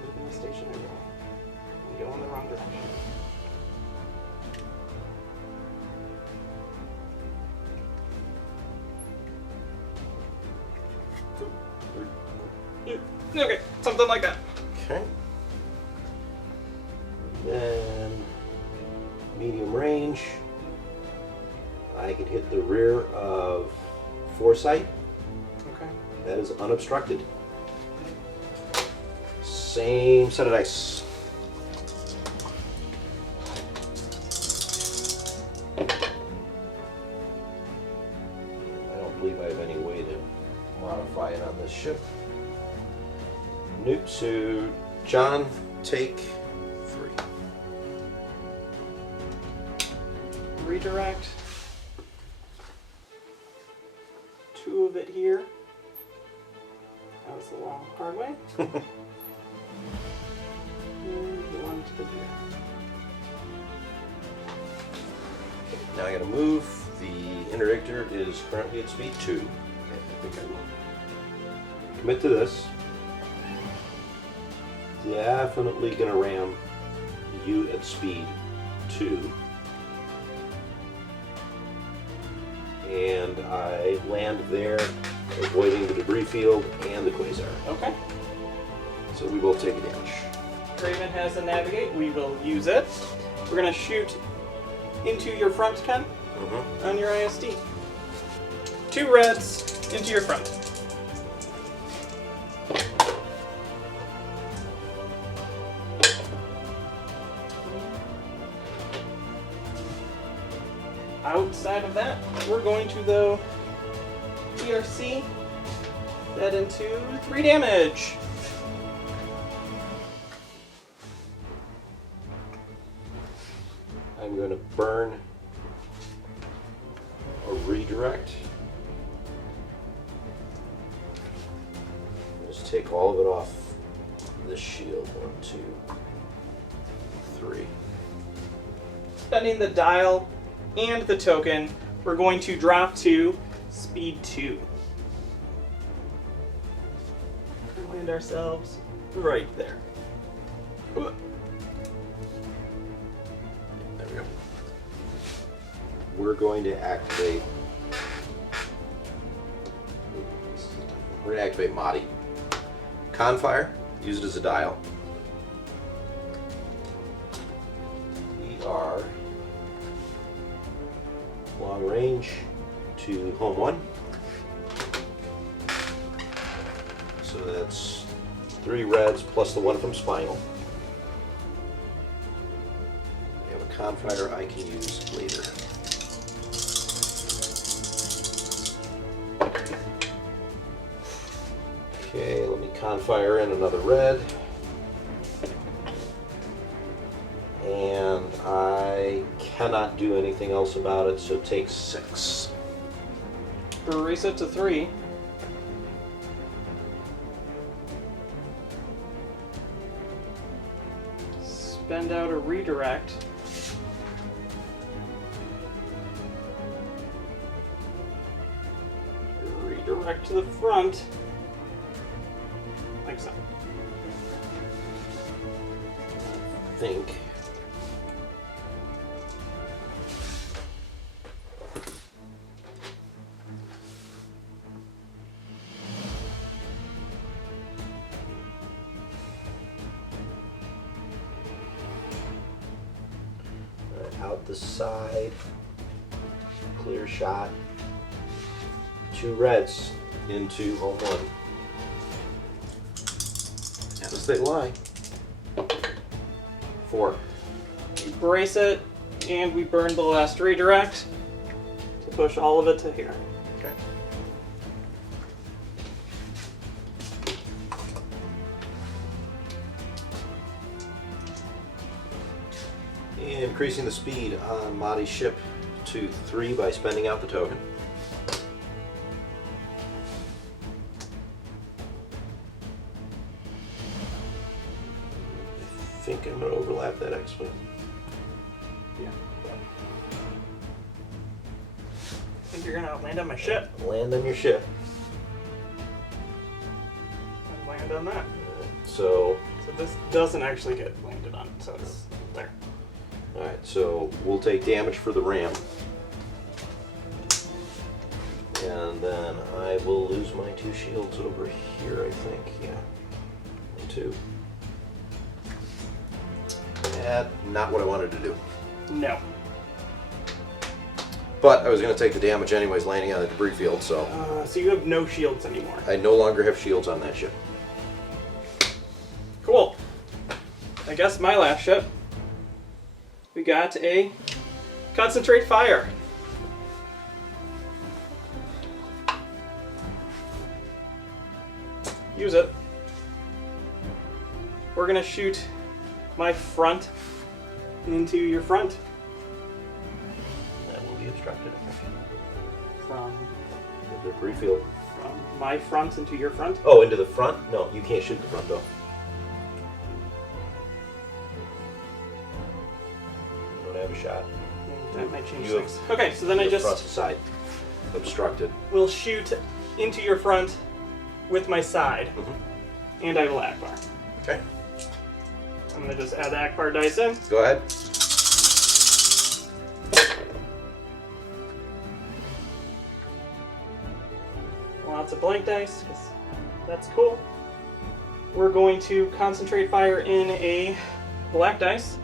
Move in the stationary and go in the wrong direction. Okay, something like that. Okay. Then medium range. I can hit the rear of Foresight. Okay. That is unobstructed. Same set of dice. I don't believe I have any way to modify it on this ship. Nope. So, John, take 3. Redirect. 2 of it here. That was the long, hard way. And 1 to the rear. Now I gotta move. The interdictor is currently at speed 2. Okay, I think I will commit to this. Definitely gonna ram you at speed 2. And I land there, avoiding the debris field and the quasar. Okay. So we both take a damage. Draven has a navigate. We will use it. We're gonna shoot into your front, Ken, on your ISD. 2 reds into your front. Outside of that, we're going to, though, PRC that into 3 damage. I'm going to burn a redirect. Just take all of it off this shield. 1, 2, 3. Spending the dial and the token, we're going to drop to speed 2. Land ourselves right there. There we go. We're going to activate. We're going to activate Motti. Confire. Use it as a dial. We are long range to home 1. So that's 3 reds plus the 1 from Spinal. We have a Confire I can use later. Okay, let me Confire in another red. And I cannot do anything else about it, so take 6. Reset to 3. Spend out a redirect. Redirect to the front. Like so. I think. Out the side, clear shot, 2 reds into home 1. And a state line. 4. We brace it, and we burn the last redirect to push all of it to here. Okay. Increasing the speed on Motti's ship to 3 by spending out the token. I think I'm going to overlap that X-Wing. Yeah. I think you're gonna land on my ship. Land on your ship. And land on that. So this doesn't actually get landed on, so it's there. Alright, so we'll take damage for the ram. And And then I will lose my 2 shields over here, I think. Yeah. 1, 2. Not what I wanted to do. No. But I was going to take the damage anyways, landing on the debris field, so... So you have no shields anymore. I no longer have shields on that ship. Cool. I guess my last ship. We got a concentrate fire. Use it. We're gonna shoot my front into your front. That will be obstructed. From The debris field. From my front into your front? Oh, into the front? No, you can't shoot the front though. You don't have a shot. That might change You things. Okay, so then I just front side obstructed. will shoot into your front with my side, and I will Ackbar. Okay. I'm gonna just add the Ackbar dice in. Go ahead. Lots of blank dice, because that's cool. We're going to concentrate fire in a black dice.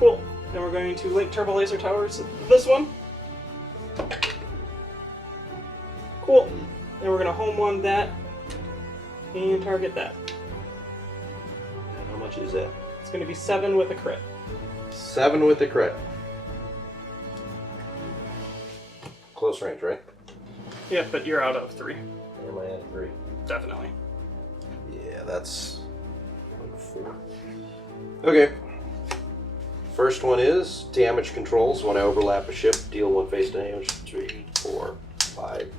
Cool. Then we're going to link turbo laser towers to this one. Cool. Then we're going to home one that and target that. And how much is that? It's going to be 7 with a crit. 7 with the crit. Close range, right? Yeah, but you're out of 3. Am I at 3? Definitely. Yeah, that's like 4. Okay. First one is damage controls. When I overlap a ship, deal 1 face damage. 3, 4, 5,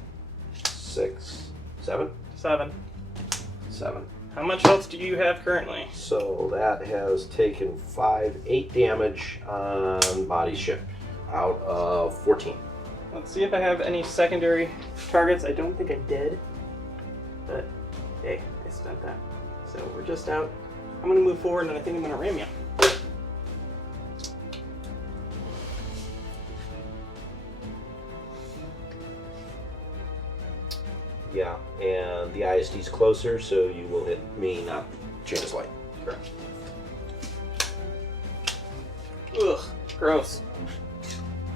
6, 7? 7. 7. How much health do you have currently? So that has taken 8 damage on body ship out of 14. Let's see if I have any secondary targets. I don't think I did, but hey, I spent that. So we're just out. I'm gonna move forward and I think I'm gonna ram you. Yeah, and the ISD's closer, so you will hit me, not Chainless Light. Correct. Ugh, gross.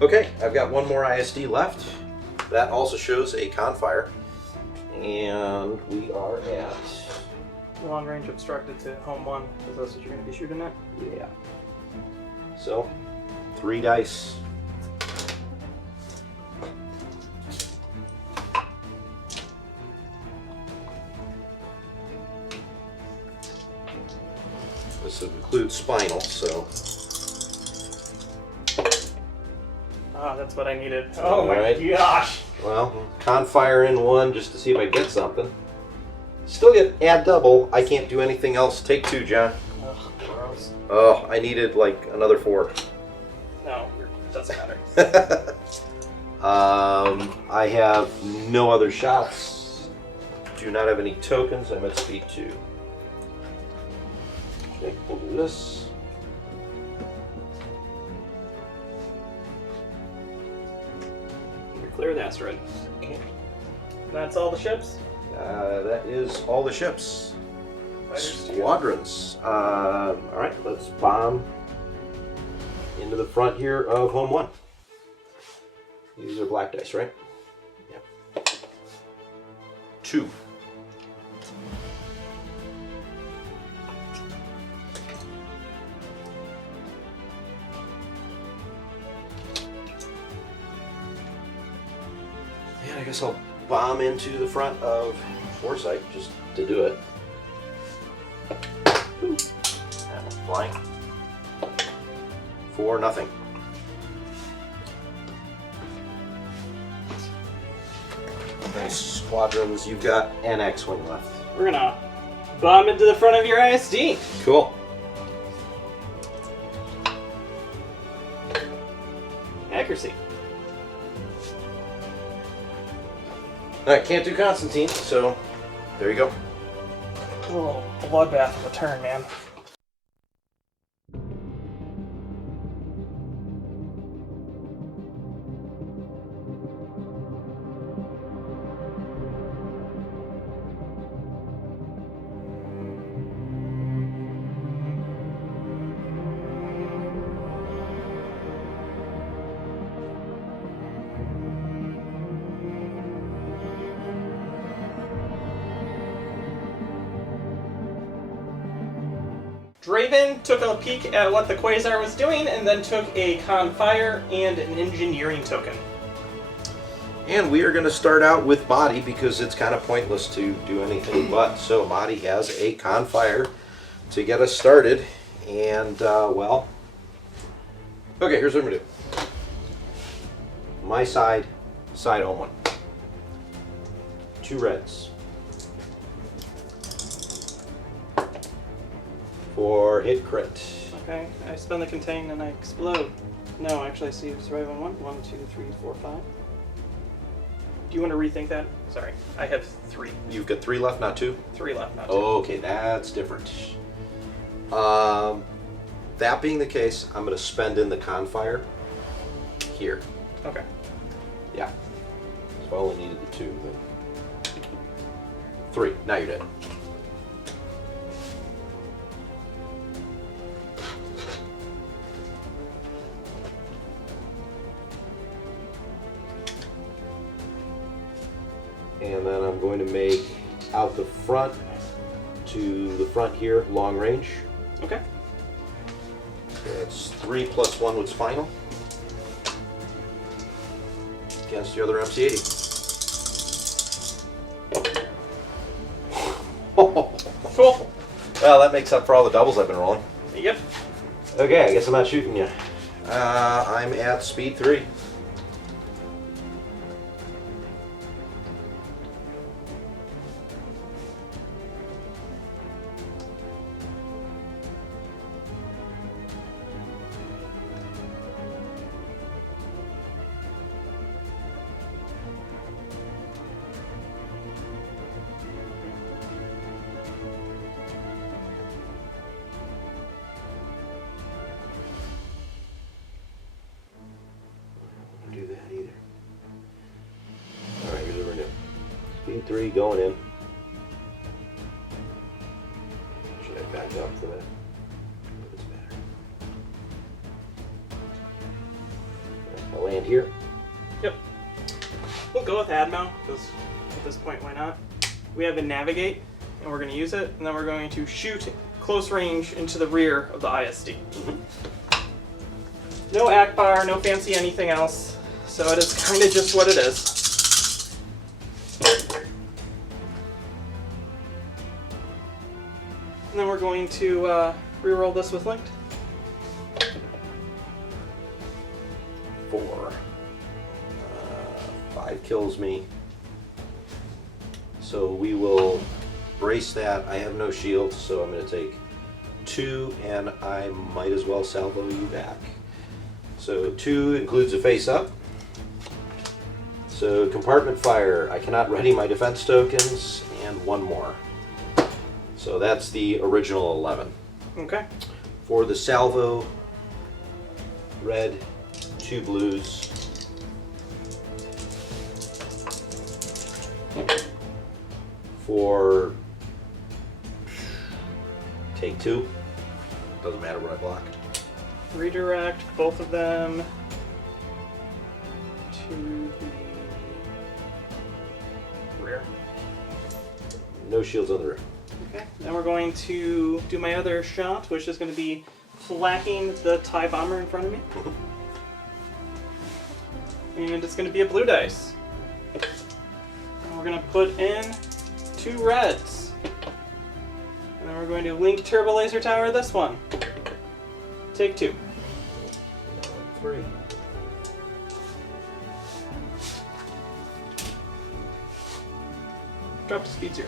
Okay, I've got 1 more ISD left. That also shows a Confire. And we are at... Long range obstructed to home 1, because that's what you're going to be shooting at? Yeah. So, 3 dice. This includes spinal, so... Ah, that's what I needed. Oh my Alright. gosh! Well, Confire in 1 just to see if I get something. Still get add double. I can't do anything else. Take 2, John. Ugh, gross. Oh, I needed like another 4. No, it doesn't matter. I have no other shots. Do not have any tokens. I'm at speed 2. Okay, we'll do this. Clear the asteroid. Okay. That's all the ships? That is all the ships. Fighters too. Squadrons. Alright, let's bomb into the front here of Home 1. These are black dice, right? Yeah. 2. Yeah, I guess I'll bomb into the front of Foresight just to do it. Ooh. That one's flying. 4, nothing. Nice squadrons. You've got an X-Wing left. We're gonna bomb into the front of your ISD. Cool. Accuracy. Alright, can't do Konstantine, so there you go. A little bloodbath of a turn, man. Draven took a peek at what the Quasar was doing and then took a Con Fire and an Engineering token. And we are going to start out with Motti because it's kind of pointless to do anything but. So Motti has a Con Fire to get us started. And, well, okay, here's what I'm going to do. My side home one. 2 reds. For hit crit. Okay, I spend the contain and I explode. No, actually I see you survive on 1. 1, 2, 3, 4, 5. Do you want to rethink that? Sorry, I have 3. You've got 3 left, not 2? 3 left, not 2. Okay, that's different. That being the case, I'm going to spend in the Con Fire here. Okay. Yeah. So I only needed the 2. But 3. Now you're dead. And then I'm going to make out the front to the front here, long range. Okay. That's 3 plus 1 was final. Against the other MC80. Cool. Well, that makes up for all the doubles I've been rolling. Yep. Okay, I guess I'm not shooting you. I'm at speed 3. Do that either. Alright, here's what we're doing. Speed 3 going in. Should I back up for that? It's better. Right, I'll land here. Yep. We'll go with Admiral, because at this point, why not? We have a Navigate, and we're going to use it, and then we're going to shoot close range into the rear of the ISD. No Ackbar, no fancy anything else, so it is kind of just what it is. And then we're going to reroll this with Linked. 4. 5 kills me. So we will brace that. I have no shield, so I'm going to take 2, and I might as well salvo you back. So 2 includes a face up. So compartment fire, I cannot ready my defense tokens, and 1 more. So that's the original 11. Okay. For the salvo, red, 2 blues. For take 2, doesn't matter what I block. Redirect both of them to the rear. No shields on the rear. Okay. Then we're going to do my other shot, which is going to be flacking the TIE bomber in front of me. And it's going to be a blue dice. And we're going to put in 2 reds. And then we're going to link Turbo Laser Tower this one. Take 2. 3. Drop to speed 0.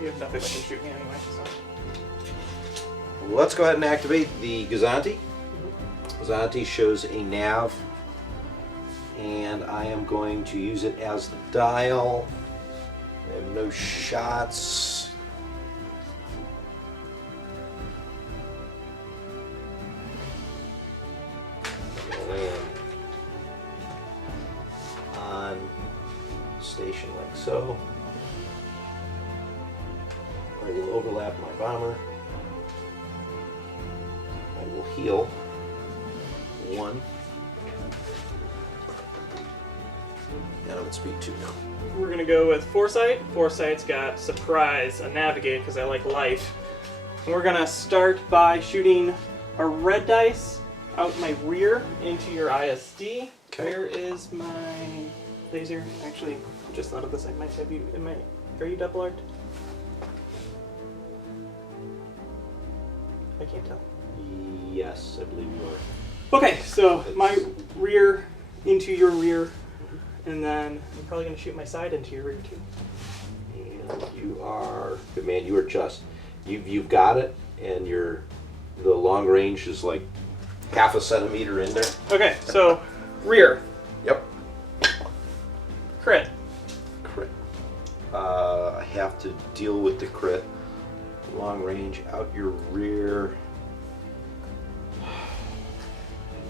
You have nothing that can shoot me anyway, so. Let's go ahead and activate the Gazanti. Gazanti shows a nav, and I am going to use it as the dial. I have no shots. Land on station like so. I will overlap my bomber. I will heal 1. And I'm at speed 2 now. We're gonna go with Foresight. Foresight's got Surprise and Navigate because I like life. And we're gonna start by shooting a red dice out my rear into your ISD. Okay. Where is my laser? Actually, just thought of this. I might have you. Are you double arced? I can't tell. Yes, I believe you are. Okay, so my rear into your rear, and then I'm probably gonna shoot my side into your rear too. And you are, good man, you are just, you've got it, and the long range is like half a centimeter in there. Okay, so rear, Yep. crit. Crit. I have to deal with the crit. Long range out your rear.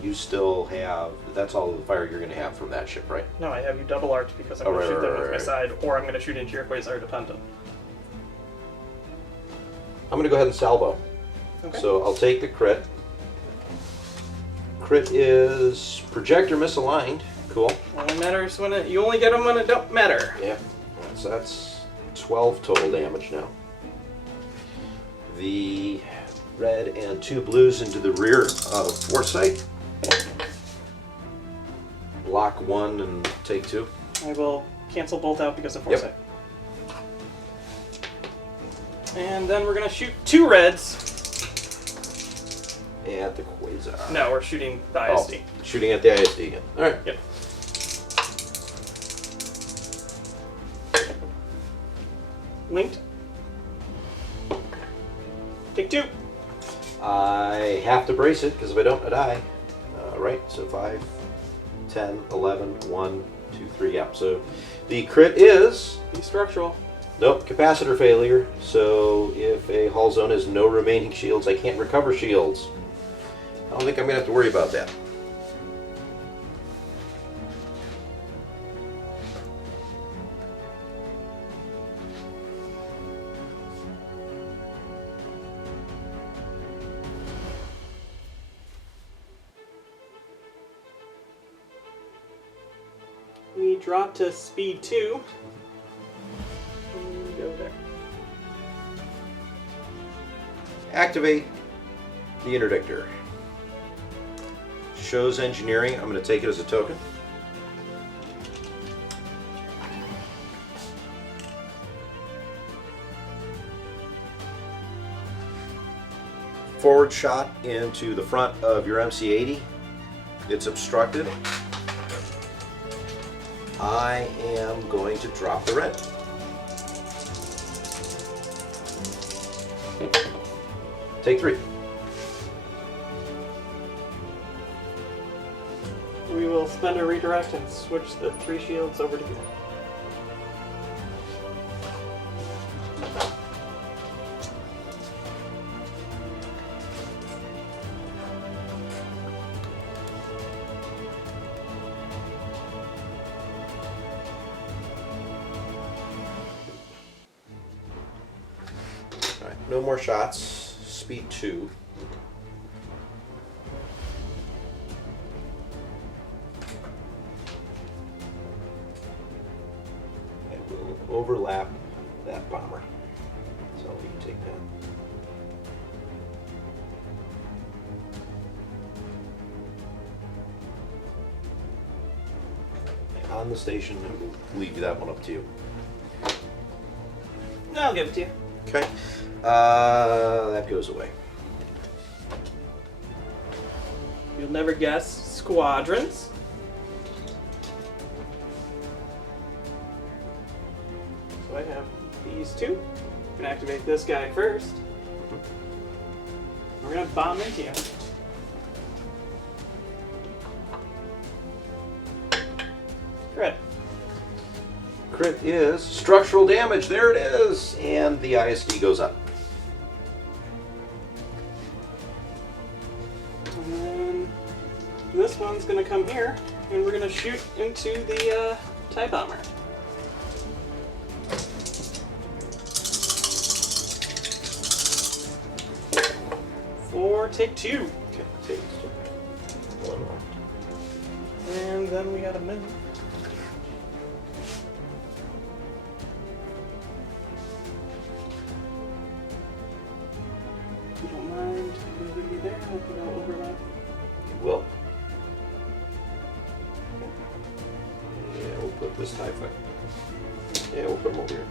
You still have, that's all the fire you're going to have from that ship, right? No, I have you double arced because I'm going to shoot them with my side, or I'm going to shoot into your quasar dependent. I'm going to go ahead and salvo. Okay. So I'll take the crit. Crit is projector misaligned. Cool. Only matters when you only get them when it don't matter. Yeah. So that's 12 total damage now. The red and 2 blues into the rear of Foresight. Block 1 and take 2. I will cancel both out because of Foresight. And then we're going to shoot 2 reds. At the quasar. No, we're shooting the ISD. Oh, shooting at the ISD again. Alright. Yep. Linked. Take 2. I have to brace it because if I don't, I die. Right, so 5, 10, 11, 1, 2, 3, yeah. So the crit is, Be structural. nope, capacitor failure. So if a hull zone has no remaining shields, I can't recover shields. I don't think I'm going to have to worry about that. We drop to speed 2. And go there. Activate the interdictor. Shows engineering. I'm going to take it as a token. Forward shot into the front of your MC-80. It's obstructed. I am going to drop the red. Take 3. We will spend a redirect and switch the 3 shields over to you. All right, no more shots. Speed 2. And we'll overlap that bomber. So you can take that. And on the station, and we'll leave that one up to you. I'll give it to you. Okay. That goes away. You'll never guess squadrons. So I have these 2. I'm gonna activate this guy first. We're gonna bomb into you. Crit. Crit is structural damage. There it is. And the ISD goes up. And then this one's gonna come here, and we're gonna shoot into the TIE bomber. Four, take 2. Okay, take 1 more. And then we gotta move. If you don't mind moving me there, if you don't overlap. Will. Yeah, we'll put this TIE Fighter. Yeah, we'll put him over here.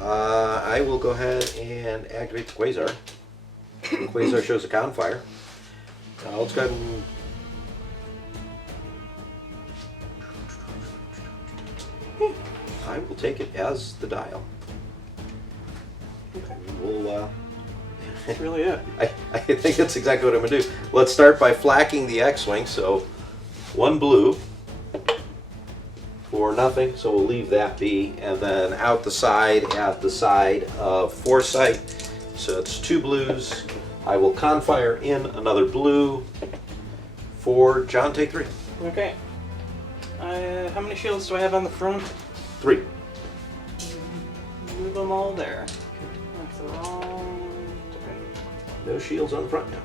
I will go ahead and activate the Quasar. The Quasar shows a Confire. Let's go ahead and... I will take it as the dial. Okay. We'll, That's really it. I think that's exactly what I'm going to do. Let's start by flacking the X-Wing. So, one blue for nothing, so we'll leave that be. And then out the side, at the side of Foresight. So it's 2 blues. I will Confire in another blue for John, take 3. Okay. How many shields do I have on the front? 3. Move them all there. That's the wrong... Okay. No shields on the front now.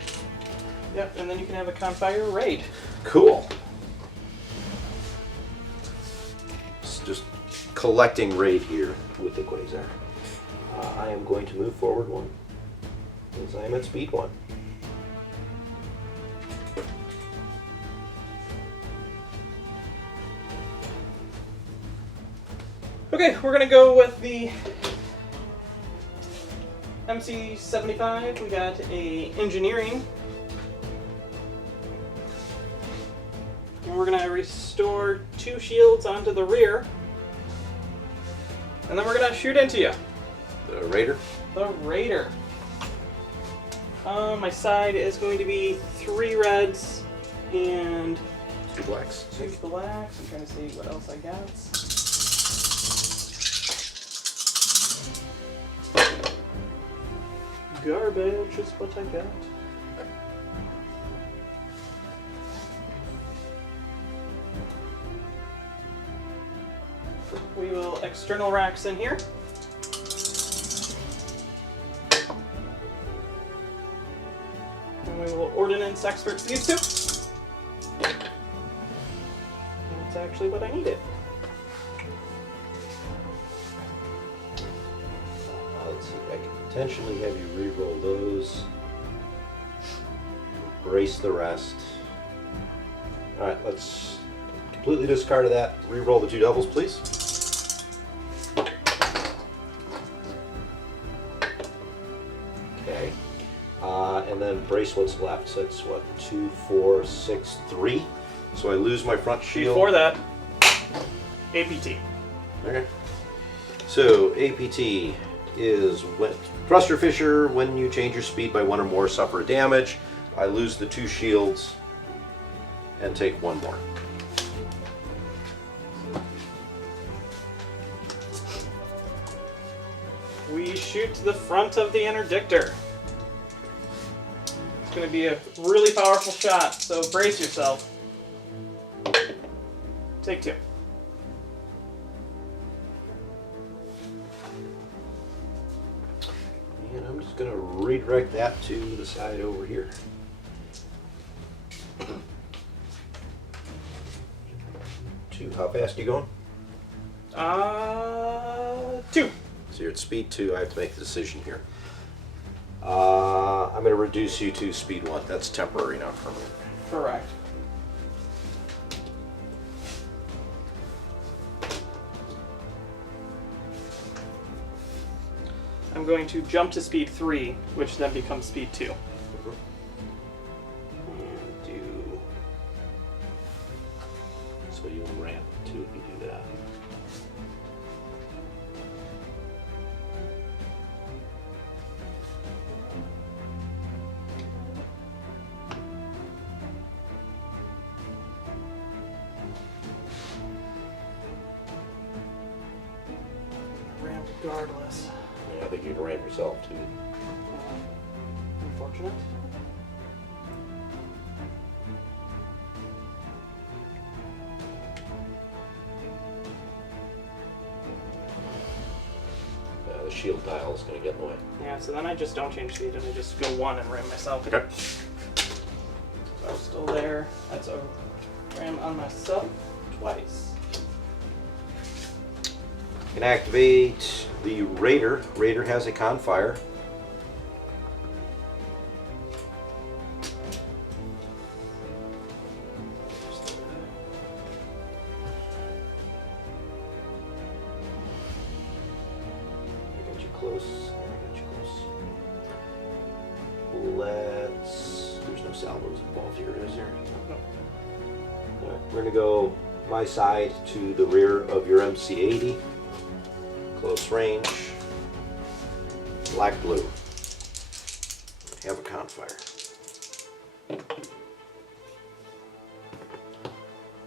Yep, and then you can have a Confire raid. Cool. Just collecting raid here with the Quasar. I am going to move forward 1, as I am at speed 1. Okay, we're gonna go with the MC-75. We got a engineering. And we're gonna restore 2 shields onto the rear. And then we're gonna shoot into you. The Raider. The Raider. My side is going to be 3 reds and 2 blacks. 2 blacks. I'm trying to see what else I got. Garbage is what I got. We will external racks in here. And we will ordnance expert these 2. That's actually what I needed. Let's see if I can potentially have you re-roll those. Brace the rest. Alright, let's completely discard of that. Re-roll the 2 doubles, please. Okay. And then brace what's left. So it's what? 2, 4, 6, 3. So I lose my front shield. Before that, APT. Okay. So APT is when thruster fissure. When you change your speed by 1 or more, suffer damage. I lose the 2 shields and take 1 more. We shoot to the front of the interdictor. It's going to be a really powerful shot, so brace yourself. Take 2. And I'm just going to redirect that to the side over here. 2. How fast are you going? 2. So you're at speed 2. I have to make the decision here. I'm going to reduce you to speed 1. That's temporary, not permanent. Correct. I'm going to jump to speed 3, which then becomes speed 2. And do... So you'll ramp 2 if you do that. Ramp regardless. I think you'd ramp yourself too. Unfortunate. The shield dial is going to get in the way. Yeah, so then I just don't change speed and I just go 1 and ram myself. Okay. So I'm still there. That's a ram on myself twice. You can activate The Raider. Raider has a Confire. There's no salvos involved here, is there? No. Right, we're going to go my side to the rear of your MC-80. Close range. Black blue. Have a Confire.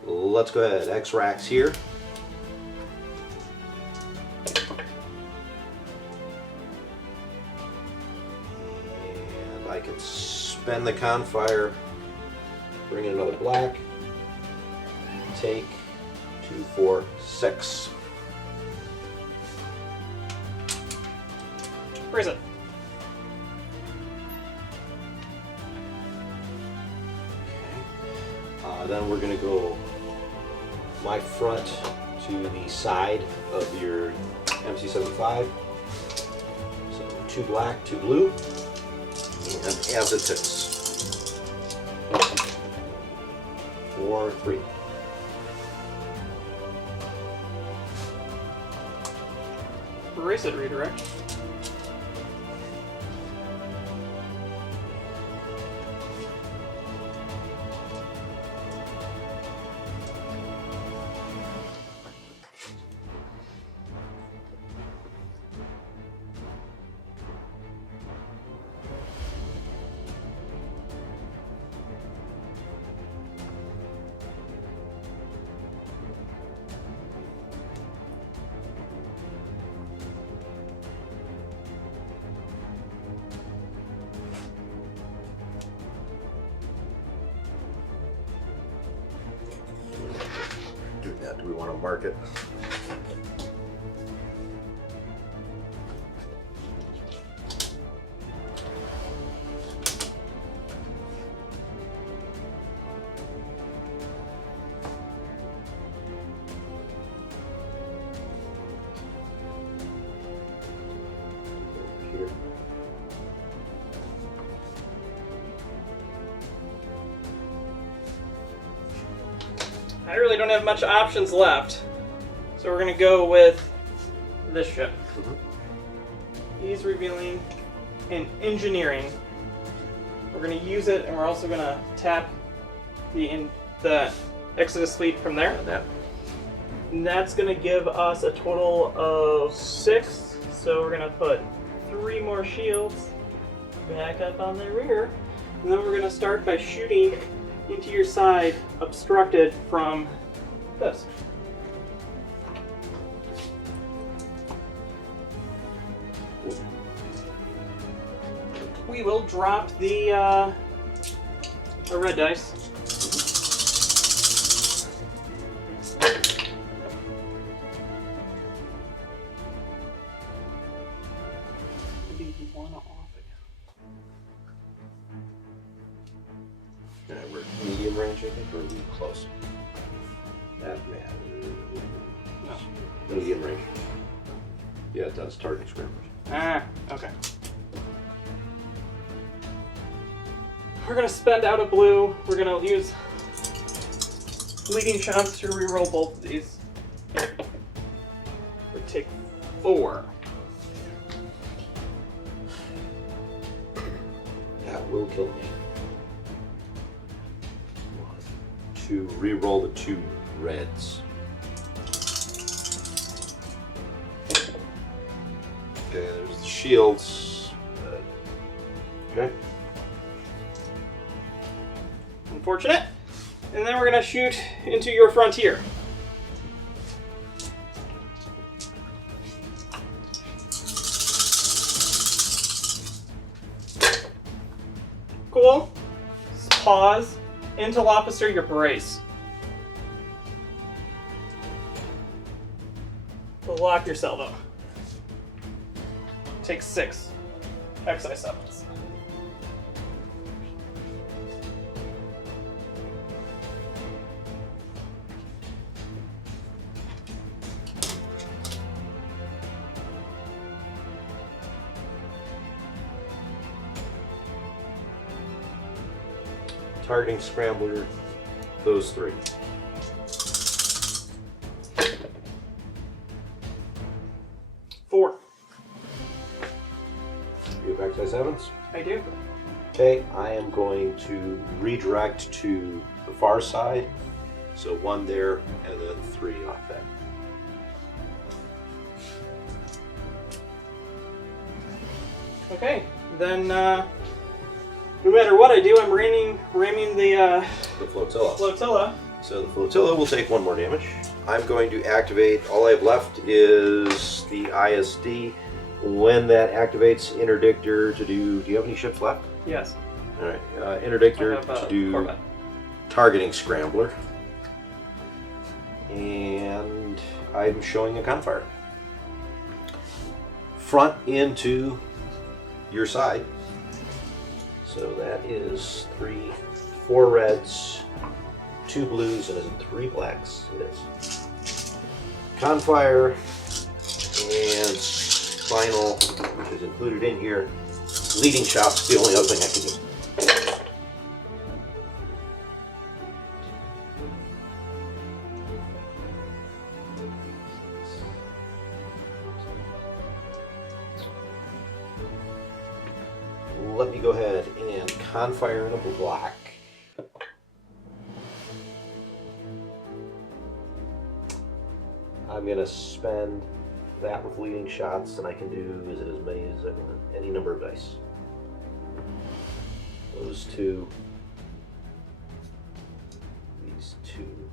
Let's go ahead. X-Racks here. I can spend the Confire, bring in another black, take 2, 4, 6. Where is it? Okay. Then we're going to go my front to the side of your MC-75. So 2 black, 2 blue. And as it ticks. 4, 3. Erase it, redirect. Do we want to mark it? Here. I really don't have much options left, so we're going to go with this ship. He's revealing an engineering. We're going to use it, and we're also going to tap the Exodus fleet from there. And that's going to give us a total of 6. So we're going to put 3 more shields back up on the rear, and then we're going to start by shooting into your side, obstructed from this. We will drop the a red dice. We're medium range, I think, or are we close? That matters. No. Medium range. Yeah, it does. Target scrimmage. Ah, okay. We're gonna spend out a blue. We're gonna use leading shots to reroll both of these. We take 4. That will kill me. To re-roll the 2 reds. Okay, there's the shields. Okay. Unfortunate. And then we're gonna shoot into your frontier. Cool. Pause. Intel officer, your brace. Lock your salvo. Take 6 XI7s. targeting scrambler, those 3. Four. You have back to 7s? I do. Okay, I am going to redirect to the far side. So 1 there, and then 3 off that. Okay, then no matter what I do, I'm ramming the flotilla. flotilla. So the flotilla will take 1 more damage. I'm going to activate, all I have left is the ISD. When that activates interdictor to do you have any ships left? Yes. Alright, interdictor I have, to do Corvette. targeting scrambler. And I'm showing a confire. Front into your side. So that is 4 reds, 2 blues, and is it 3 blacks? It is. Confire and final, which is included in here. Leading shot's the only other thing I can do. Let me go ahead and confire in a black. I'm going to spend that with leading shots, and I can do as many as I want, any number of dice. Those 2, these 2,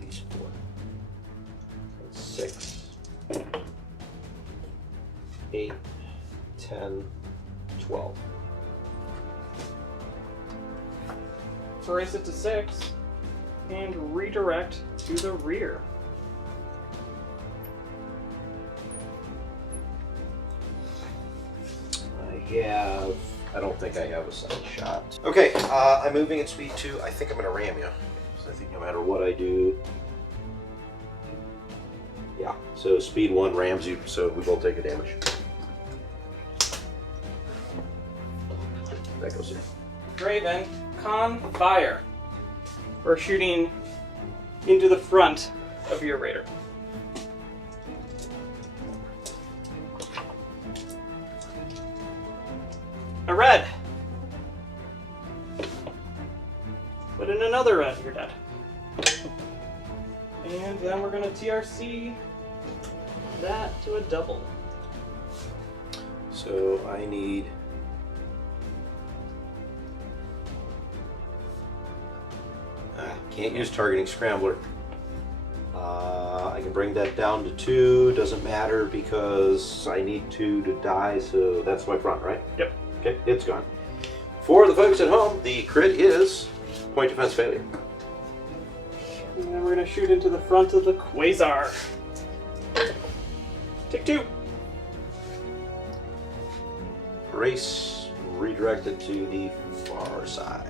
these 4, that's 6, 8, 10, 12. Race it to 6 and redirect to the rear. I don't think I have a side shot. Okay, I'm moving at speed 2. I think I'm going to ram you. So I think no matter what I do. Yeah, so speed 1 rams you, so we both take a damage. That goes in. Draven, con fire. We're shooting into the front of your raider. A red. Put in another red, you're dead. And then we're going to TRC that to a double. So I need... can't use targeting scrambler. I can bring that down to 2. Doesn't matter because I need 2 to die, so that's my front, right? Yep. Okay, it's gone. For the folks at home, the crit is point defense failure. And then we're going to shoot into the front of the Quasar. Take 2. Race redirected to the far side.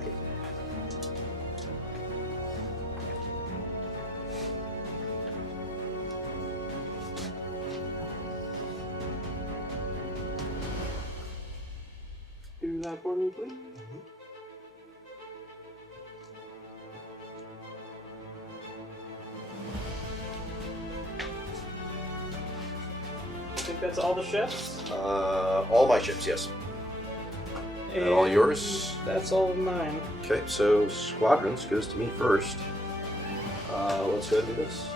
Do that for me, please. I think that's all the ships. All my ships, yes. And all yours? That's all of mine. Okay, so squadrons goes to me first. Let's go do this.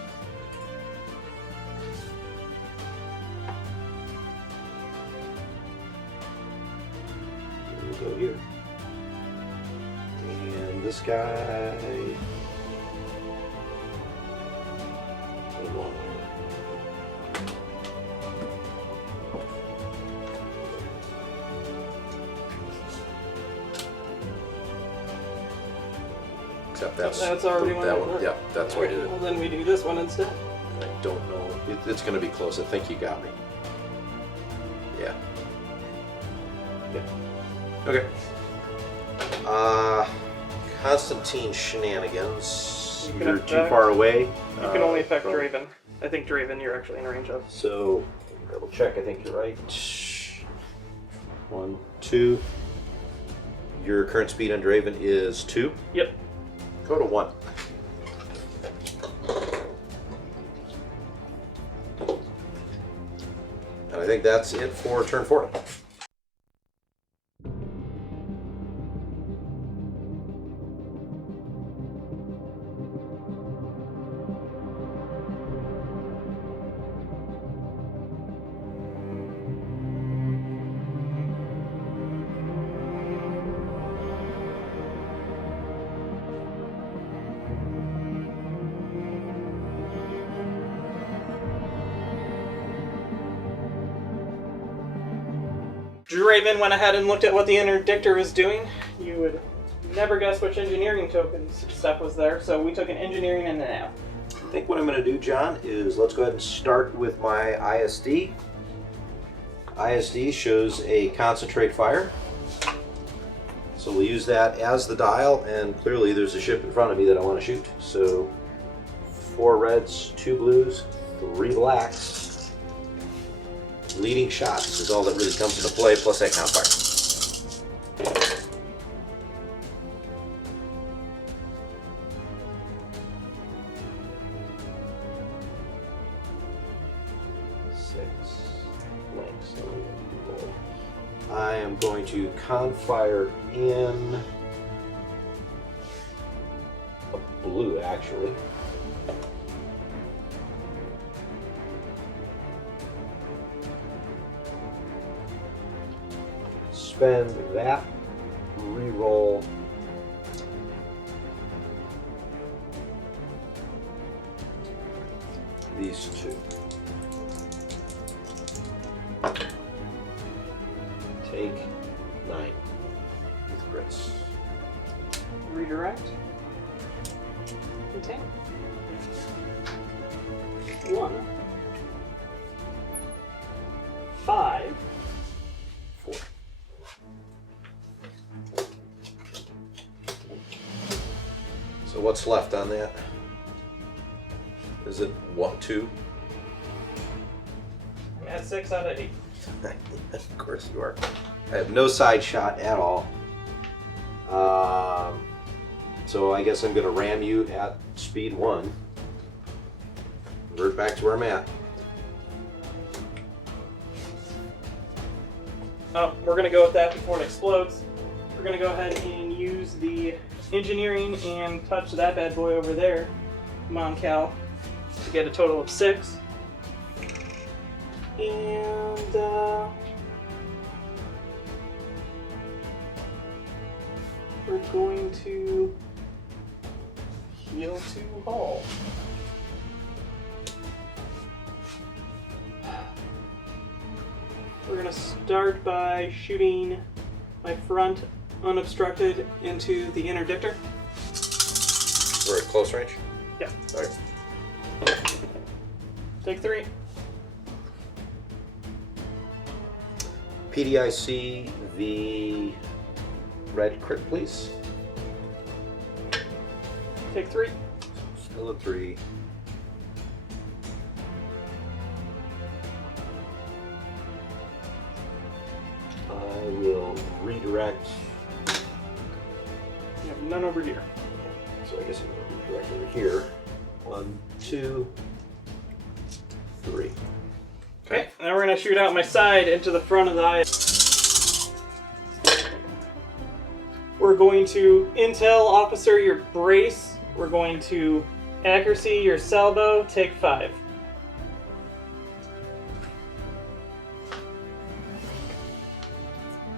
We'll go here. And this guy. Except that's already one. That one. Yeah, that's what I did. Well, then we do this one instead. I don't know. It's going to be close. I think you got me. Yeah. Yeah. Okay. Constantine shenanigans. You can You're too affect- far away. You can only affect from- Draven. I think Draven you're actually in range of. So, double check. I think you're right. 1, 2. Your current speed on Draven is 2. Yep. Go to 1. And I think that's it for turn 4. Draven went ahead and looked at what the interdictor was doing. You would never guess which engineering tokens stuff was there, so we took an engineering and an app. I think what I'm going to do, John, is let's go ahead and start with my ISD. ISD shows a concentrate fire. So we'll use that as the dial, and clearly there's a ship in front of me that I want to shoot. So 4 reds, 2 blues, 3 blacks. Leading shots is all that really comes into play, plus that count fire. I am going to confire in a blue, actually. Spend that, re-roll these 2. Take 9 with crits. Redirect. Okay. 1. 5. 4. So what's left on that? Is it 1, 2? I'm at 6 out of 8. Of course you are. I have no side shot at all. So I guess I'm going to ram you at speed 1. Revert back to where I'm at. Oh, we're going to go with that before it explodes. We're going to go ahead and use the engineering and touch that bad boy over there, Mon Cala, to get a total of 6. And we're going to heal to Hull. We're going to start by shooting my front unobstructed into the interdictor. We're at close range? Yeah. Alright. Take 3. PDIC the red crit, please. Take 3. Still a 3. I will redirect. You have none over here. So I guess I'm going to redirect over here. 1, 2, 3. Okay, now we're going to shoot out my side into the front of the eye. We're going to intel officer your brace. We're going to accuracy your salvo, take 5.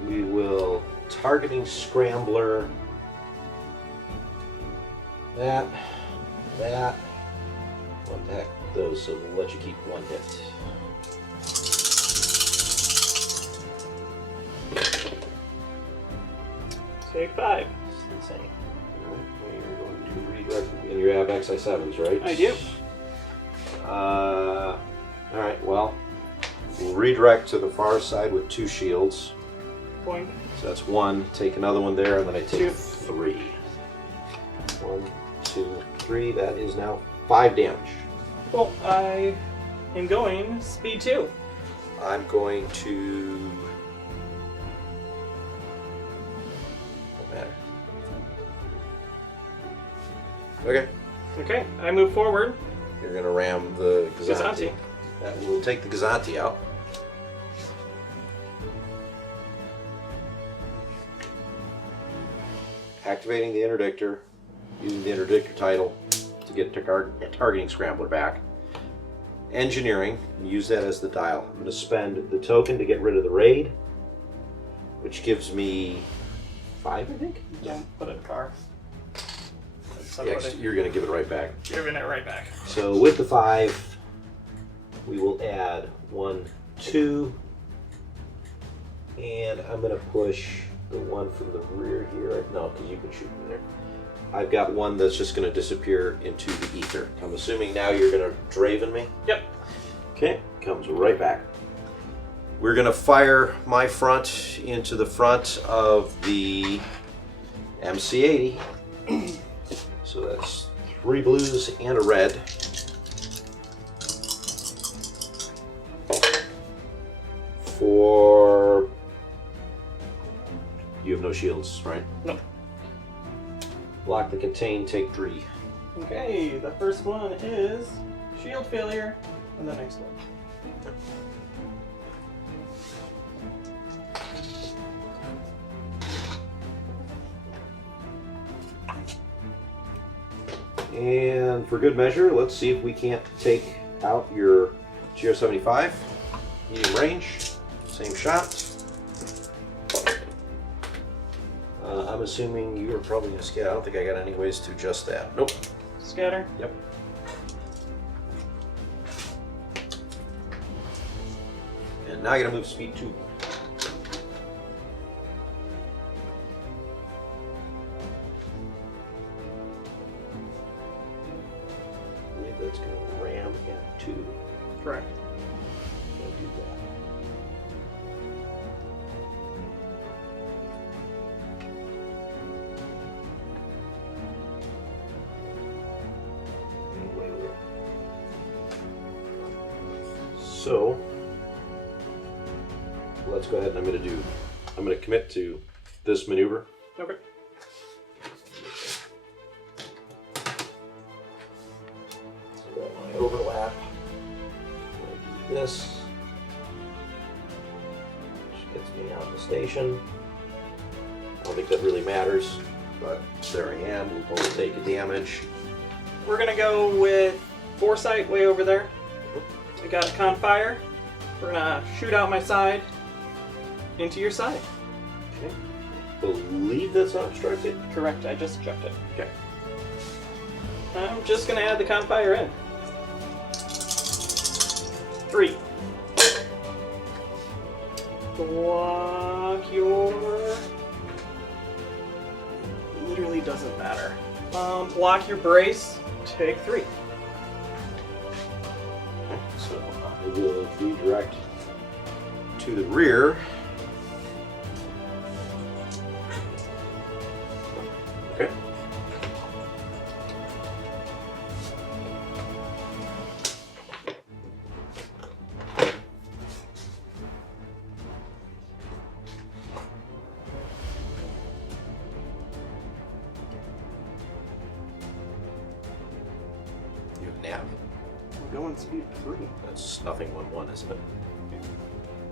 We will targeting scrambler. That. What the heck, those, so we'll let you keep 1 hit. Take 5. It's insane. Alright, well, you're going to redirect, and you have XI7s, right? I do. Alright, well, we'll redirect to the far side with 2 shields. Point. So that's 1. Take another one there, and then I take 2. 3. 1, 2, 3. That is now 5 damage. Well, I am going speed 2. I'm going to... Okay. Okay, I move forward. You're going to ram the Gazanti. Gazanti. That will take the Gazanti out. Activating the interdictor, using the interdictor title to get a targeting scrambler back. Engineering, use that as the dial. I'm going to spend the token to get rid of the raid, which gives me 5, I think? Don't put it in car. Yeah, you're going to give it right back. Giving it right back. So with the 5, we will add 1, 2, and I'm going to push the one from the rear here. No, because you can shoot from there. I've got one that's just going to disappear into the ether. I'm assuming now you're going to Draven me? Yep. Okay, comes right back. We're going to fire my front into the front of the MC-80. So that's 3 blues and a red. For... You have no shields, right? No. Block the contain, take 3. Okay, the first one is shield failure, and the next one. And for good measure, let's see if we can't take out your GR75. Medium range, same shot. I'm assuming you are probably going to scatter. I don't think I got any ways to adjust that. Nope. Scatter? Yep. And now I got to move speed 2. I believe that's going to ram at 2. Correct. I'll do that. So let's go ahead and I'm going to commit to this maneuver. Okay. So that when I overlap, I do this, which gets me out of the station. I don't think that really matters, but there I am. We'll both take a damage. We're gonna go with foresight way over there. I got a con fire. We're gonna shoot out my side into your side. Okay. Believe that's not obstructed. Correct, I just checked it. Okay. I'm just gonna add the con fire in. 3. Block your... Literally doesn't matter. Block your brace, take 3. So I will redirect to the rear. Okay. You have nav. I'm going speed 3. That's nothing 1-1, isn't it?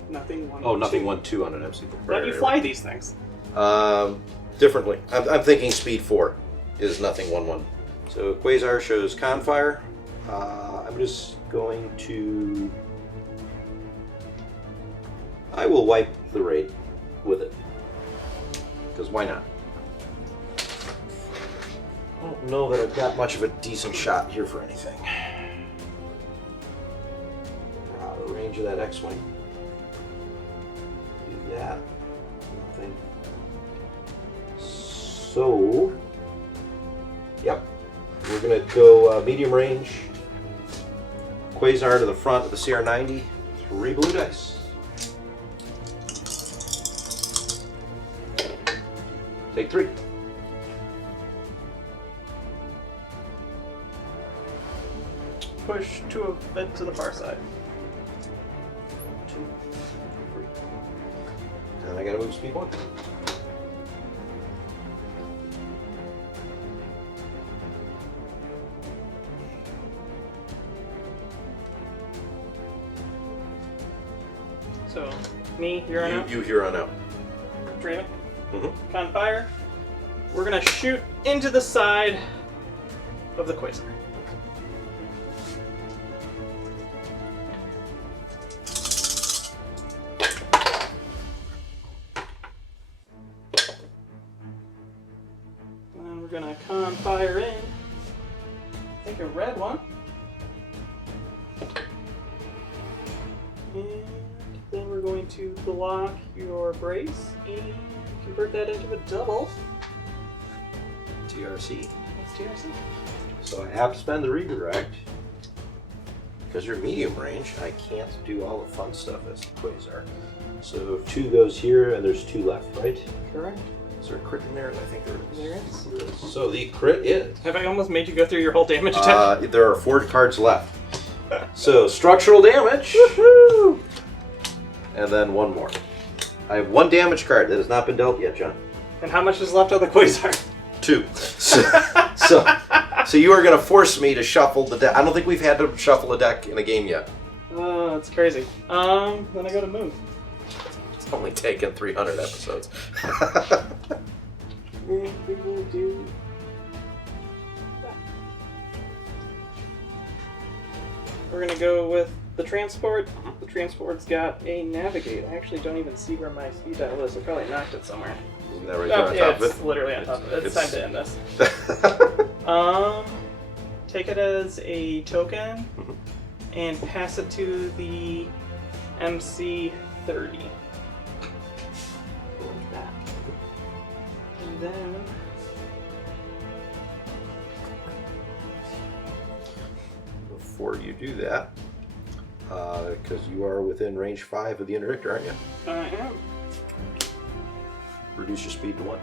Nothing 1. Oh, nothing 2. 1-2 on an MC. Let you fly these things. Differently. I'm thinking speed 4 is nothing 1-1. So Quasar shows con fire. I'm just going to... I will wipe the raid with it. Because why not? I don't know that I've got much of a decent shot here for anything. The range of that X-Wing. Do that. Nothing. So, yep. We're going to go medium range. Quasar to the front of the CR90. 3 blue dice. Take 3. Push 2 of it to the far side. 2, 3. And I gotta move speed 1. So, me, you're on out. You here on out. Draven. Mm-hmm. On fire. We're gonna shoot into the side of the Quasar. And we're gonna con fire in. Take a red one. And then we're going to block your brace and convert that into a double. TRC. That's TRC. So I have to spend the redirect. Because you're medium range, I can't do all the fun stuff as the Quasar. So if 2 goes here and there's 2 left, right? Correct. Is there a crit in there? I think there is. There is. So the crit is. Have I almost made you go through your whole damage attack? There are 4 cards left. So structural damage. Woohoo! And then 1 more. I have 1 damage card that has not been dealt yet, John. And how much is left of the Quasar? 2. So you are going to force me to shuffle the deck. I don't think we've had to shuffle a deck in a game yet. Oh, that's crazy. Then I go to move. It's only taken 300 episodes. And we will do that. We're going to go with the transport. The transport's got a navigate. I actually don't even see where my speed dial is. I probably knocked it somewhere. Isn't that right there on top of it's it? literally on top of it. It's time to end this. Take it as a token and pass it to the MC30. Like that. And then Before you do that, because you are within range 5 of the interdictor, aren't you? I am. Reduce your speed to 1.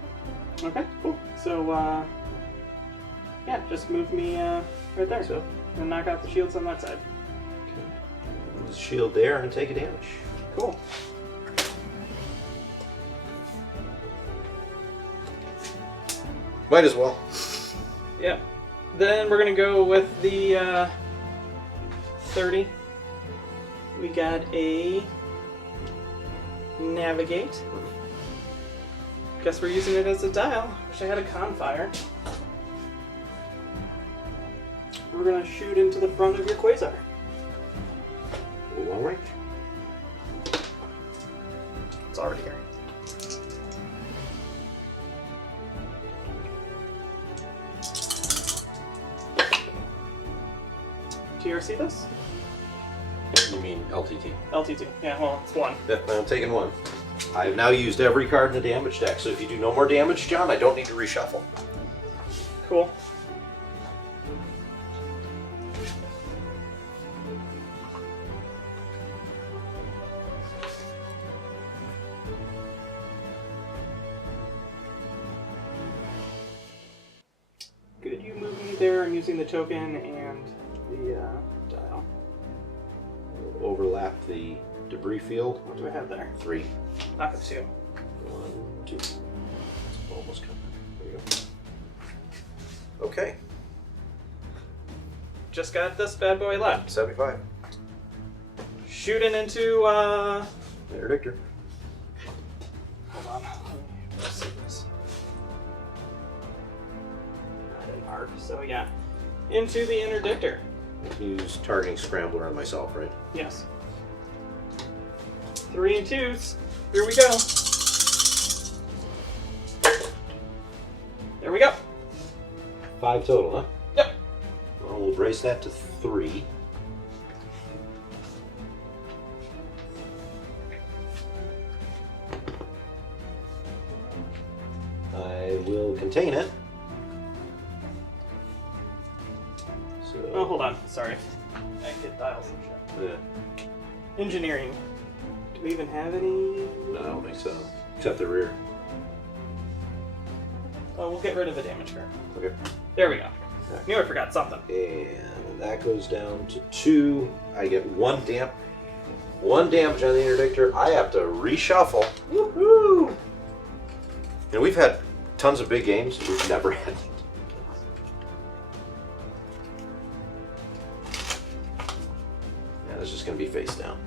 Okay, cool. So, yeah, just move me right there. So, And knock out the shields on that side. okay. Use shield there and take a damage. Cool. Might as well. Yeah. Then we're gonna go with the 30. We got a navigate. Guess we're using it as a dial. Wish I had a confire. We're gonna shoot into the front of your Quasar. Long range. It's already here. TRC this? You mean LTT? LT2. Yeah, well, it's 1. Yeah, I'm taking 1. I have now used every card in the damage deck, so if you do no more damage, John, I don't need to reshuffle. Cool. Could you move me there? I'm using the token and the dial. We'll overlap the debris field. What do I have there? 3. Knock it 2. 1, 2. It's almost covered. There you go. Okay. Just got this bad boy left. 75. Shooting into, Interdictor. hold on. Let's see this. Not an arc, so yeah. Into the interdictor. Use targeting scrambler on myself, right? Yes. 3 and 2s. Here we go. There we go. 5 total, huh? Yep. Well, we'll brace that to 3. I will contain it. So, Oh, hold on. Sorry. I get dials and shit. yeah. Engineering. Do we even have any? No, I don't think so. Except the rear. Oh, we'll get rid of the damage card. Okay. There we go. Okay. Knew I forgot something. And that goes down to 2. I get 1 damage on the interdictor. I have to reshuffle. Woohoo! And we've had tons of big games. We've never had. Yeah, this is going to be face down.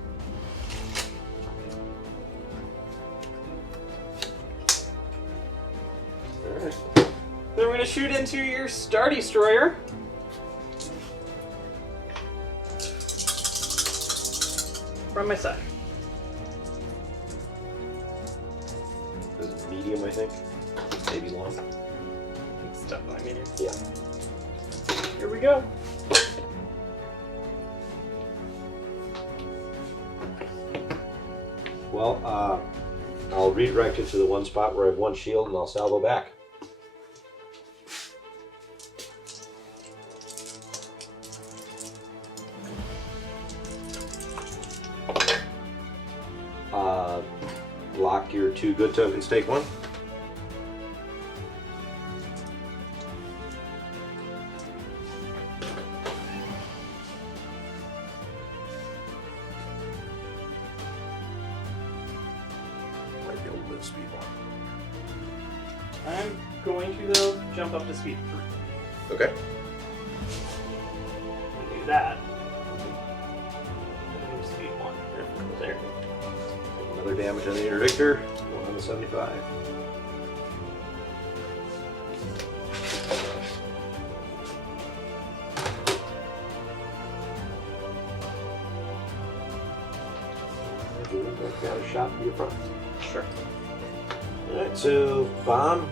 shoot into your Star Destroyer. From my side. This is medium, I think. Maybe long. It's definitely medium. Yeah. Here we go. Well, I'll redirect it to the one spot where I have one shield, and I'll salvo back. Lock your 2 good tokens, take 1. Might be able to live speed 1. I'm going to, though, jump up to speed 3. Okay. And do that. And speed 1. There. Another damage on the interdictor. 1 on the 75. Got a shot in your front. Sure. Alright, so bomb.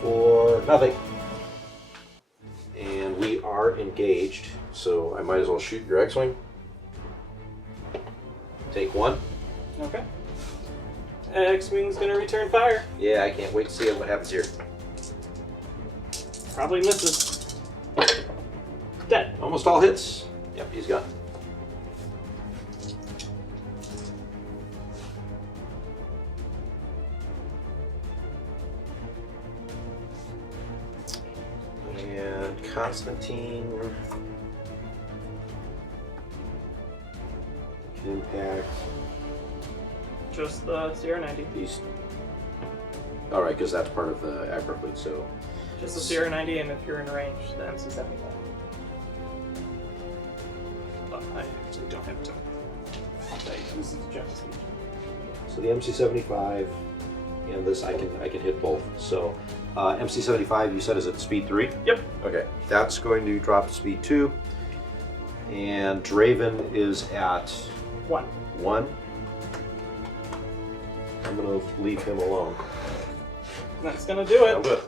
For nothing. And we are engaged, so I might as well shoot your X-Wing. Take 1. Okay. X-Wing's gonna return fire. Yeah, I can't wait to see what happens here. Probably misses. Dead. Almost all hits. Yep, he's gone. And Konstantine. Impact. Just the CR90. These. Alright, because that's part of the Ackbar fleet, so. Just the CR90, and if you're in range, the MC75. But I actually don't have to. I'll tell you, this is just speed. So the MC75 and this I can hit both. So MC75 you said is at speed 3? Yep. Okay. That's going to drop to speed 2. And Draven is at 1. 1. I'm gonna leave him alone. That's gonna do it. I'm good.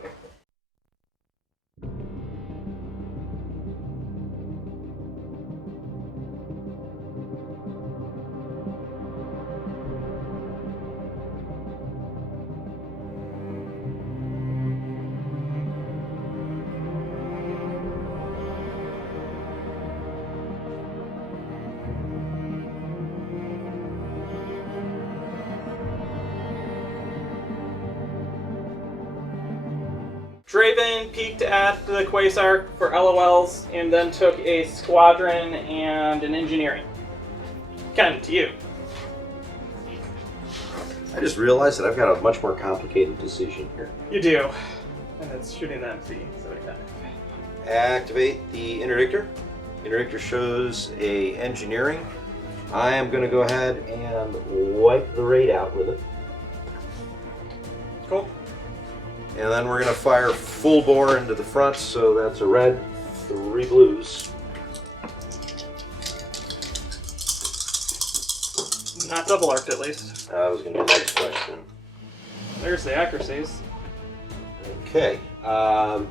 Draven peeked at the Quasar for LOLs and then took a squadron and an engineering. Kind of to you. I just realized that I've got a much more complicated decision here. You do. And it's shooting the MC75. Activate the interdictor. Interdictor shows a engineering. I am going to go ahead and wipe the raid out with it. Cool. And then we're going to fire full bore into the front, so that's a red, 3 blues. Not double arced at least. I was going to do the next question. There's the accuracies. Okay. No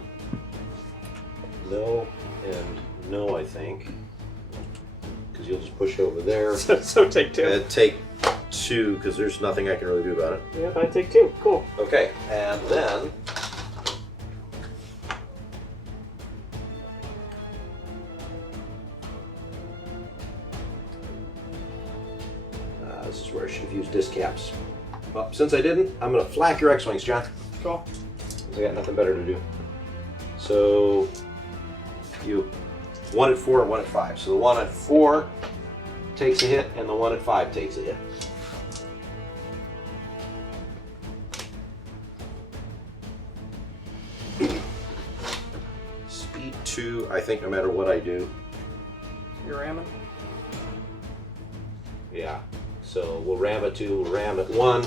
and no, I think. Because you'll just push over there. So take 2. Take 2, because there's nothing I can really do about it. Yep, I take 2. Cool. Okay, and then this is where I should have used disc caps. Well, since I didn't, I'm going to flak your X-Wings, John. Cool. Because I got nothing better to do. So, you 1 at 4 and 1 at 5. So the 1 at 4 takes a hit, and the 1 at 5 takes a hit. Speed 2, I think no matter what I do. You're ramming? Yeah. So we'll ram at 2, we'll ram at 1.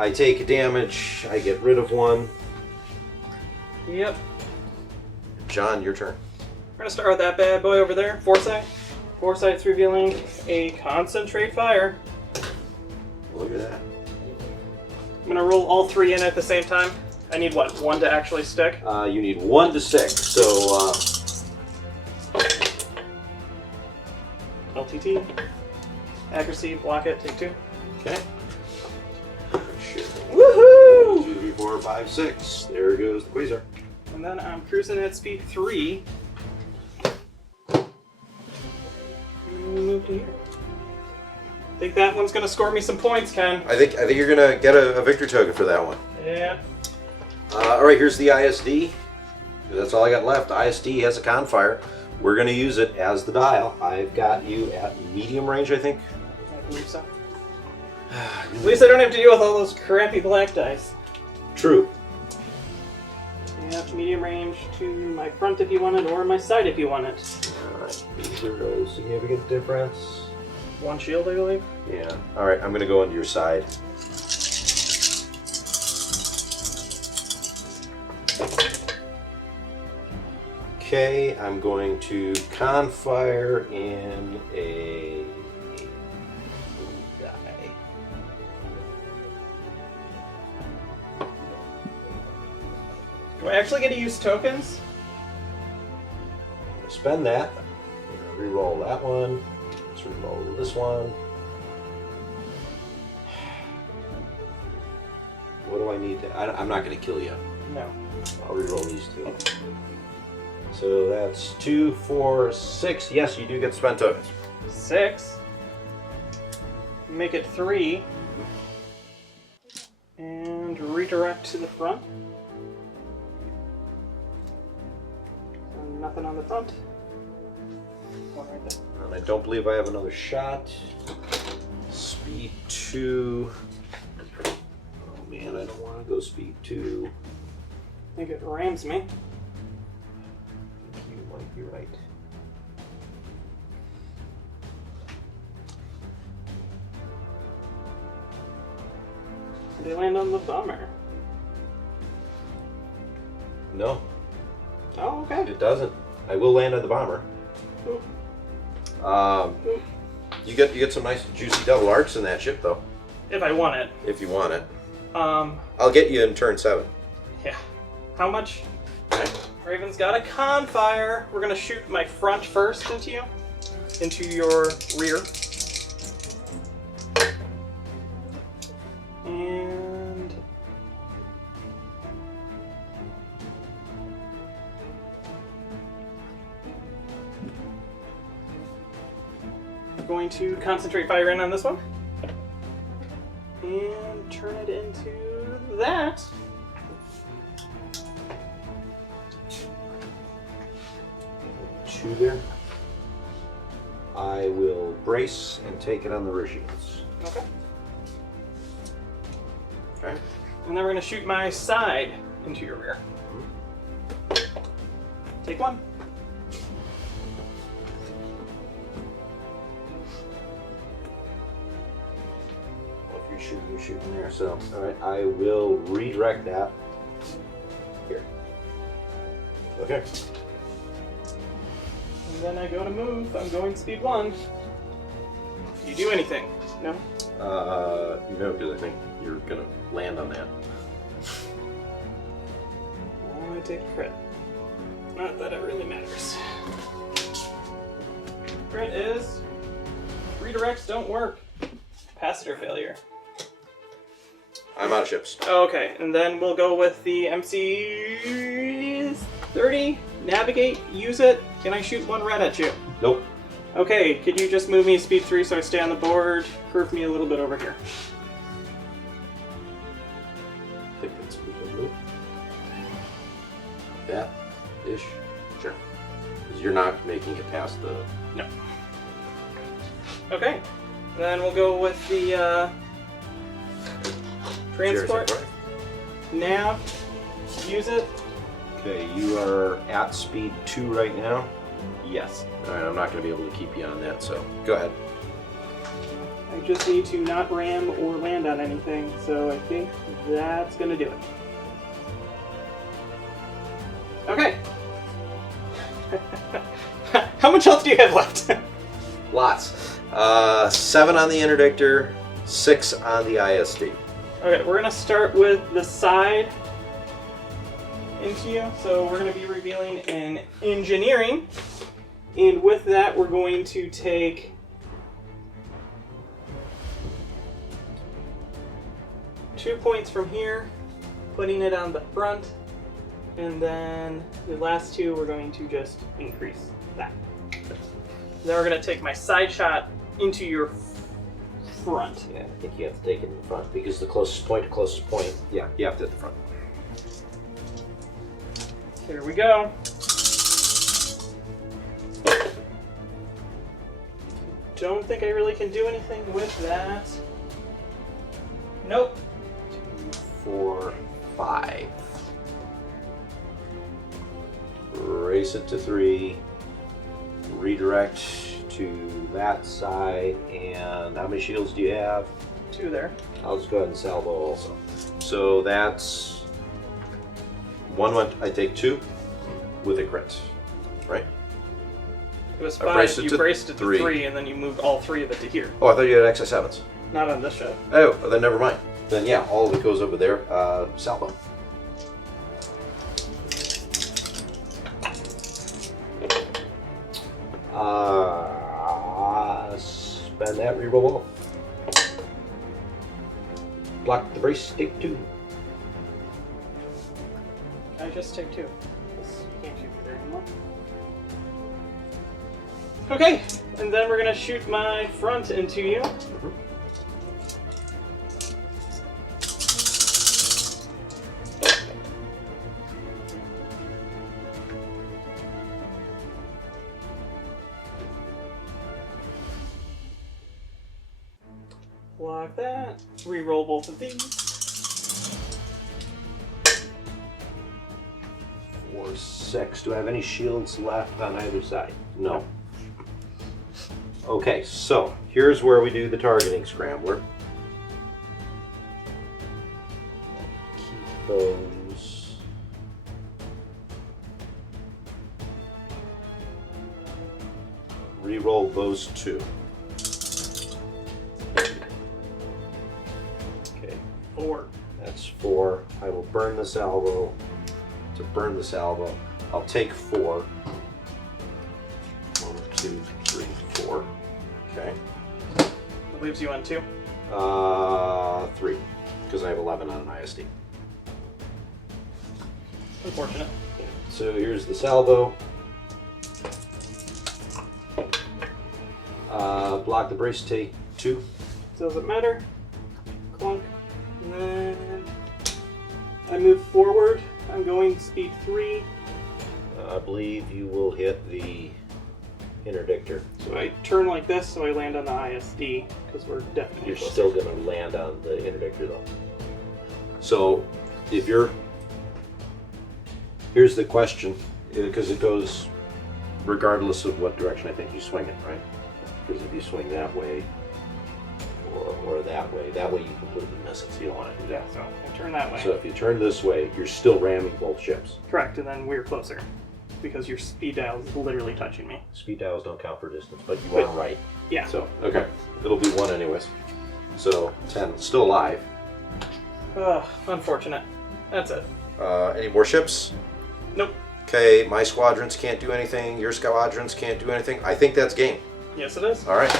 I take damage. I get rid of one. Yep. John, your turn. We're gonna start with that bad boy over there, Foresight. Foresight's revealing a concentrate fire. Look at that. I'm gonna roll all 3 in at the same time. I need what, 1 to actually stick? You need 1 to stick, so LTT. Accuracy, block it, take 2. okay. Sure. Woohoo! 2, 3, 4, 5, 6. There goes the Quasar. And then I'm cruising at speed 3. And we move to here. Think that one's gonna score me some points, Ken. I think you're gonna get a victory token for that one. Yeah. All right, here's the ISD. That's all I got left. ISD has a confire. We're gonna use it as the dial. I've got you at medium range, I think. I believe so. At least I don't have to deal with all those crappy black dice. True. Yep, medium range to my front if you want it, or my side if you want it. Alright, is there a significant difference? 1 shield, I believe. Yeah. Alright, I'm gonna go into your side. Okay, I'm going to confire in a die. Do I actually get to use tokens? I'm gonna spend that. I'm gonna re-roll that one. Let's re-roll this one. What do I need to? I'm not gonna kill you. No. I'll re-roll these 2. So that's 2, 4, 6. Yes, you do get spent tokens. 6. Make it 3. And redirect to the front. Nothing on the front. One right there. And I don't believe I have another shot. Speed 2. Oh man, I don't want to go speed 2. I think it rams me. You might be right. They land on the bummer. No, Oh, okay. it doesn't. I will land on the bomber. Oop. Um, you get some nice juicy double arcs in that ship though, If I want it. if you want it. Um, I'll get you in turn 7. yeah. How much? Raven's got a confire. We're gonna shoot my front first into you. Into your rear. And... I'm going to concentrate fire in on this one. And turn it into that. Two there. I will brace and take it on the rear shields. Okay. Okay. And then we're going to shoot my side into your rear. Take 1. Well, if you're shooting there. So, all right, I will redirect that here. Okay. And then I go to move. I'm going speed 1. Do you do anything? No? No, because I think you're gonna land on that. Oh, I take crit. Not that it really matters. Crit is... Redirects don't work. Capacitor failure. I'm out of ships. Okay, and then we'll go with the MC 30. Navigate, use it. Can I shoot 1 red at you? Nope. Okay, could you just move me speed 3 so I stay on the board? Curve me a little bit over here. I think that's a good move. That-ish. Sure. Because you're not making it past the... No. Okay, then we'll go with the transport. Nav, use it. Okay, you are at speed 2 right now. Yes. Alright, I'm not going to be able to keep you on that, so go ahead. I I just need to not ram or land on anything, so I think that's gonna do it. Okay. How much health do you have left? Lots. 7 on the interdictor, 6 on the ISD. Okay, we're gonna start with the side into you. So we're gonna be revealing in engineering. And with that, we're going to take 2 points from here, putting it on the front, and then the last 2 we're going to just increase that. Then we're going to take my side shot into your front. Yeah, I think you have to take it in the front because the closest point, yeah, you have to hit the front. Here we go. Don't think I really can do anything with that. Nope. 2, 4, 5. Race it to 3. Redirect to that side. And how many shields do you have? 2 there. I'll just go ahead and salvo also. So that's 1 went. I take 2 with a crit, right? It was I 5. braced it You to braced it to 3. 3, and then you moved all 3 of it to here. Oh, I thought you had XI7s. Not on this shot. Oh, then never mind. Then yeah, all of it goes over there. Salvo. Spend that, reroll off. Block the brace, take 2. I just take 2. This can't shoot there anymore. Okay, and then we're gonna shoot my front into you. Block that. Reroll both of these. 4, 6. Do I have any shields left on either side? No. Okay, so here's where we do the targeting scrambler. Keep those. Reroll those 2. Okay, 4. that's 4. I will burn the salvo. To burn the salvo, I'll take 4. 1, 2, 3, 4. Okay. That leaves you on 2. 3, because I have 11 on an ISD. Unfortunate. So here's the salvo. Block the brace, take 2. Doesn't matter. Clunk. And then I move forward. I'm going speed 3. I believe you will hit the interdictor. So I turn like this so I land on the ISD because we're definitely You're closer. still going to land on the interdictor though. So if you're... Here's the question, because it goes regardless of what direction I think you swing it, right? Because if you swing that way or that way you completely miss it, so you don't want to do that. So I turn that way. So if you turn this way, you're still ramming both ships. Correct, and then we're closer because your speed dial is literally touching me. Speed dials don't count for distance, but you are right. Yeah. So, okay. It'll be 1 anyways. So, 10. Still alive. Ugh, unfortunate. That's it. Any more ships? Nope. Okay, my squadrons can't do anything. Your squadrons can't do anything. I think that's game. Yes, it is. All right.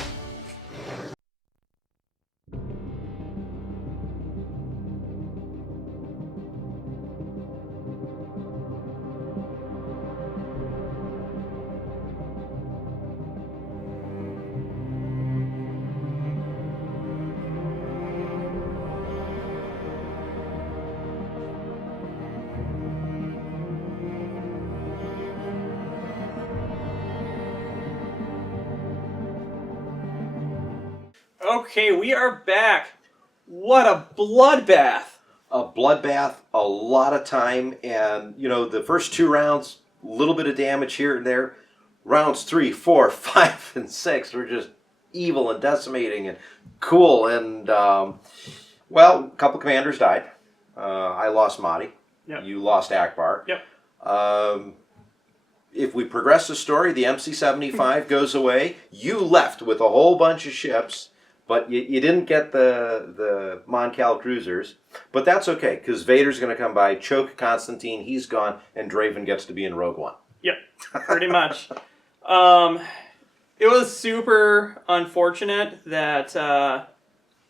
Okay, we are back. What a bloodbath. A bloodbath, a lot of time, and you know, the first 2 rounds, a little bit of damage here and there. Rounds 3, 4, 5, and 6 were just evil and decimating and cool. And, well, a couple commanders died. I lost Motti. Yep. You lost Ackbar. Yep. If we progress the story, the MC-75 goes away. You left with a whole bunch of ships, but you didn't get the Mon Cala cruisers. But that's okay, because Vader's going to come by, choke Konstantine, he's gone, and Draven gets to be in Rogue One. Yep, pretty much. It was super unfortunate that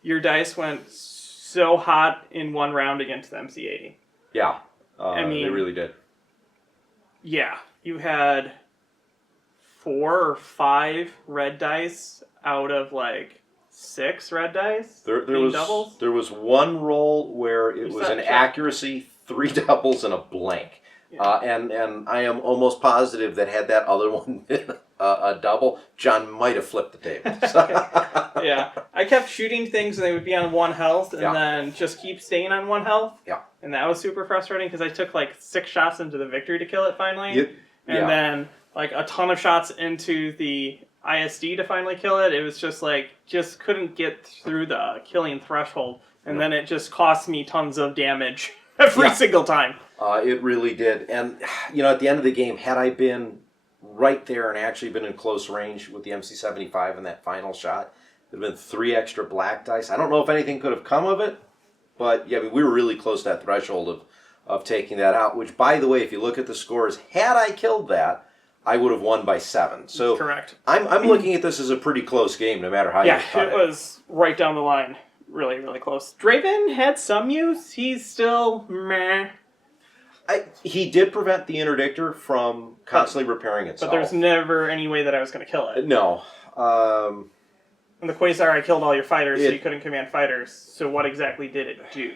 your dice went so hot in one round against the MC-80. Yeah, I mean, they really did. Yeah, you had 4 or 5 red dice out of like 6 red dice. There was doubles. There was one roll where it was an accuracy, 3 doubles, and a blank. Yeah. And I am almost positive that had that other one been a double, John might have flipped the table. Yeah, I kept shooting things and they would be on 1 health and then just keep staying on 1 health. Yeah. And that was super frustrating because I took like 6 shots into the victory to kill it finally. And then like a ton of shots into the ISD to finally kill it. It was just like, just couldn't get through the killing threshold. And then it just cost me tons of damage every single time. It really did. And, you know, at the end of the game, had I been right there and actually been in close range with the MC-75 in that final shot, there'd have been 3 extra black dice. I don't know if anything could have come of it, but yeah, I mean, we were really close to that threshold of taking that out, which, by the way, if you look at the scores, had I killed that, I would have won by 7. So correct. I'm looking at this as a pretty close game, no matter how you cut it. Yeah, it was right down the line. Really, really close. Draven had some use. He's still meh. He did prevent the interdictor from constantly repairing itself. But there's never any way that I was going to kill it. No. And the Quasar, I killed all your fighters, so you couldn't command fighters. So what exactly did it do?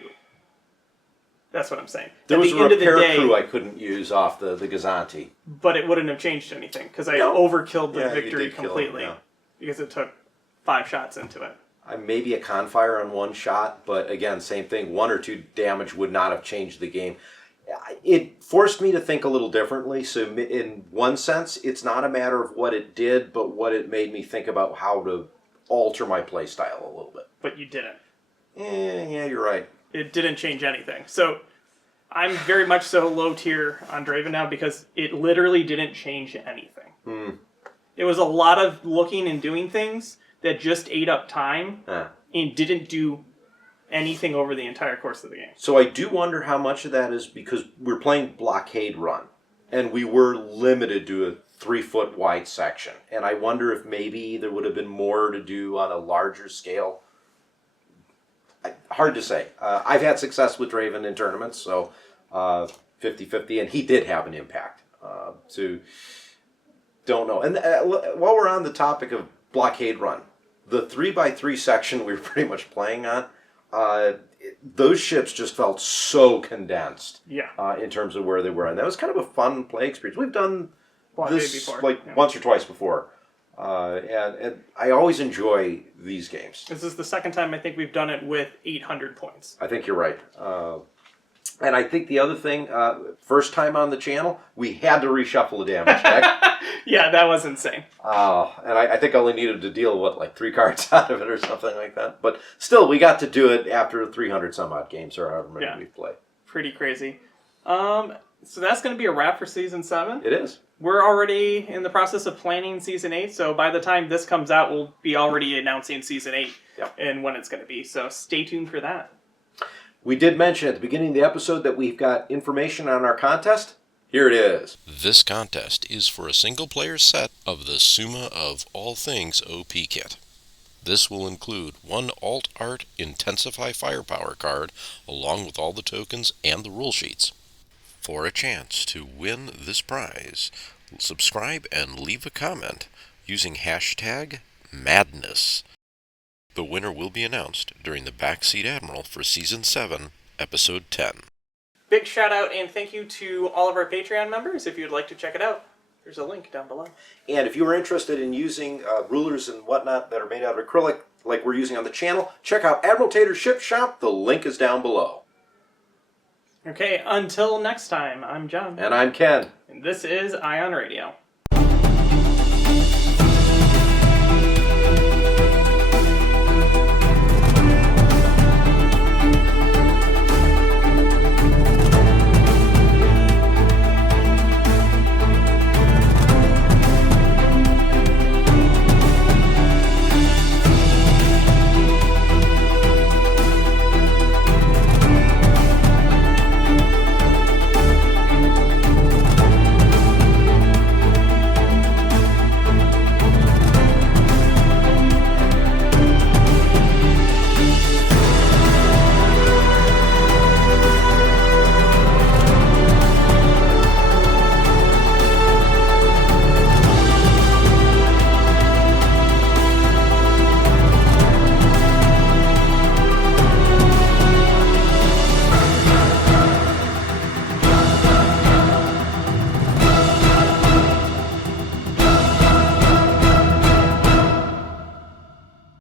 That's what I'm saying. There was a repair crew I couldn't use off the Gazanti. But it wouldn't have changed anything, because I overkilled the victory completely. Because it took 5 shots into it. Maybe a Confire on 1 shot, but again, same thing. 1 or 2 damage would not have changed the game. It forced me to think a little differently. So in one sense, it's not a matter of what it did, but what it made me think about how to alter my play style a little bit. But you didn't. Yeah, you're right. It didn't change anything. So I'm very much so low tier on Draven now because it literally didn't change anything. It was a lot of looking and doing things that just ate up time and didn't do anything over the entire course of the game. So I do wonder how much of that is because we're playing blockade run, and we were limited to a 3-foot wide section. And I wonder if maybe there would have been more to do on a larger scale. Hard to say. I've had success with Draven in tournaments, so 50-50, and he did have an impact. So don't know. And while we're on the topic of blockade run, the 3x3 section we were pretty much playing on, those ships just felt so condensed in terms of where they were. And that was kind of a fun play experience. We've done this once or twice before. And I always enjoy these games. This is the second time I think we've done it with 800 points. I think you're right. And I think the other thing, first time on the channel, we had to reshuffle the damage deck. Yeah, that was insane. And I think I only needed to deal with like 3 cards out of it or something like that. But still, we got to do it after 300 some odd games or however many we've played. Pretty crazy. So that's going to be a wrap for Season 7. It is. We're already in the process of planning Season 8, so by the time this comes out, we'll be already announcing Season 8 and when it's going to be. So stay tuned for that. We did mention at the beginning of the episode that we've got information on our contest. Here it is. This contest is for a single-player set of the Summa of All Things OP kit. This will include 1 Alt Art Intensify Firepower card, along with all the tokens and the rule sheets. For a chance to win this prize, subscribe and leave a comment using hashtag Madness. The winner will be announced during the Backseat Admiral for Season 7, Episode 10. Big shout out and thank you to all of our Patreon members. If you'd like to check it out, there's a link down below. And if you are interested in using rulers and whatnot that are made out of acrylic, like we're using on the channel, check out Admiral Tater's Ship Shop. The link is down below. Okay, until next time, I'm John. And I'm Ken. And this is Ion Radio.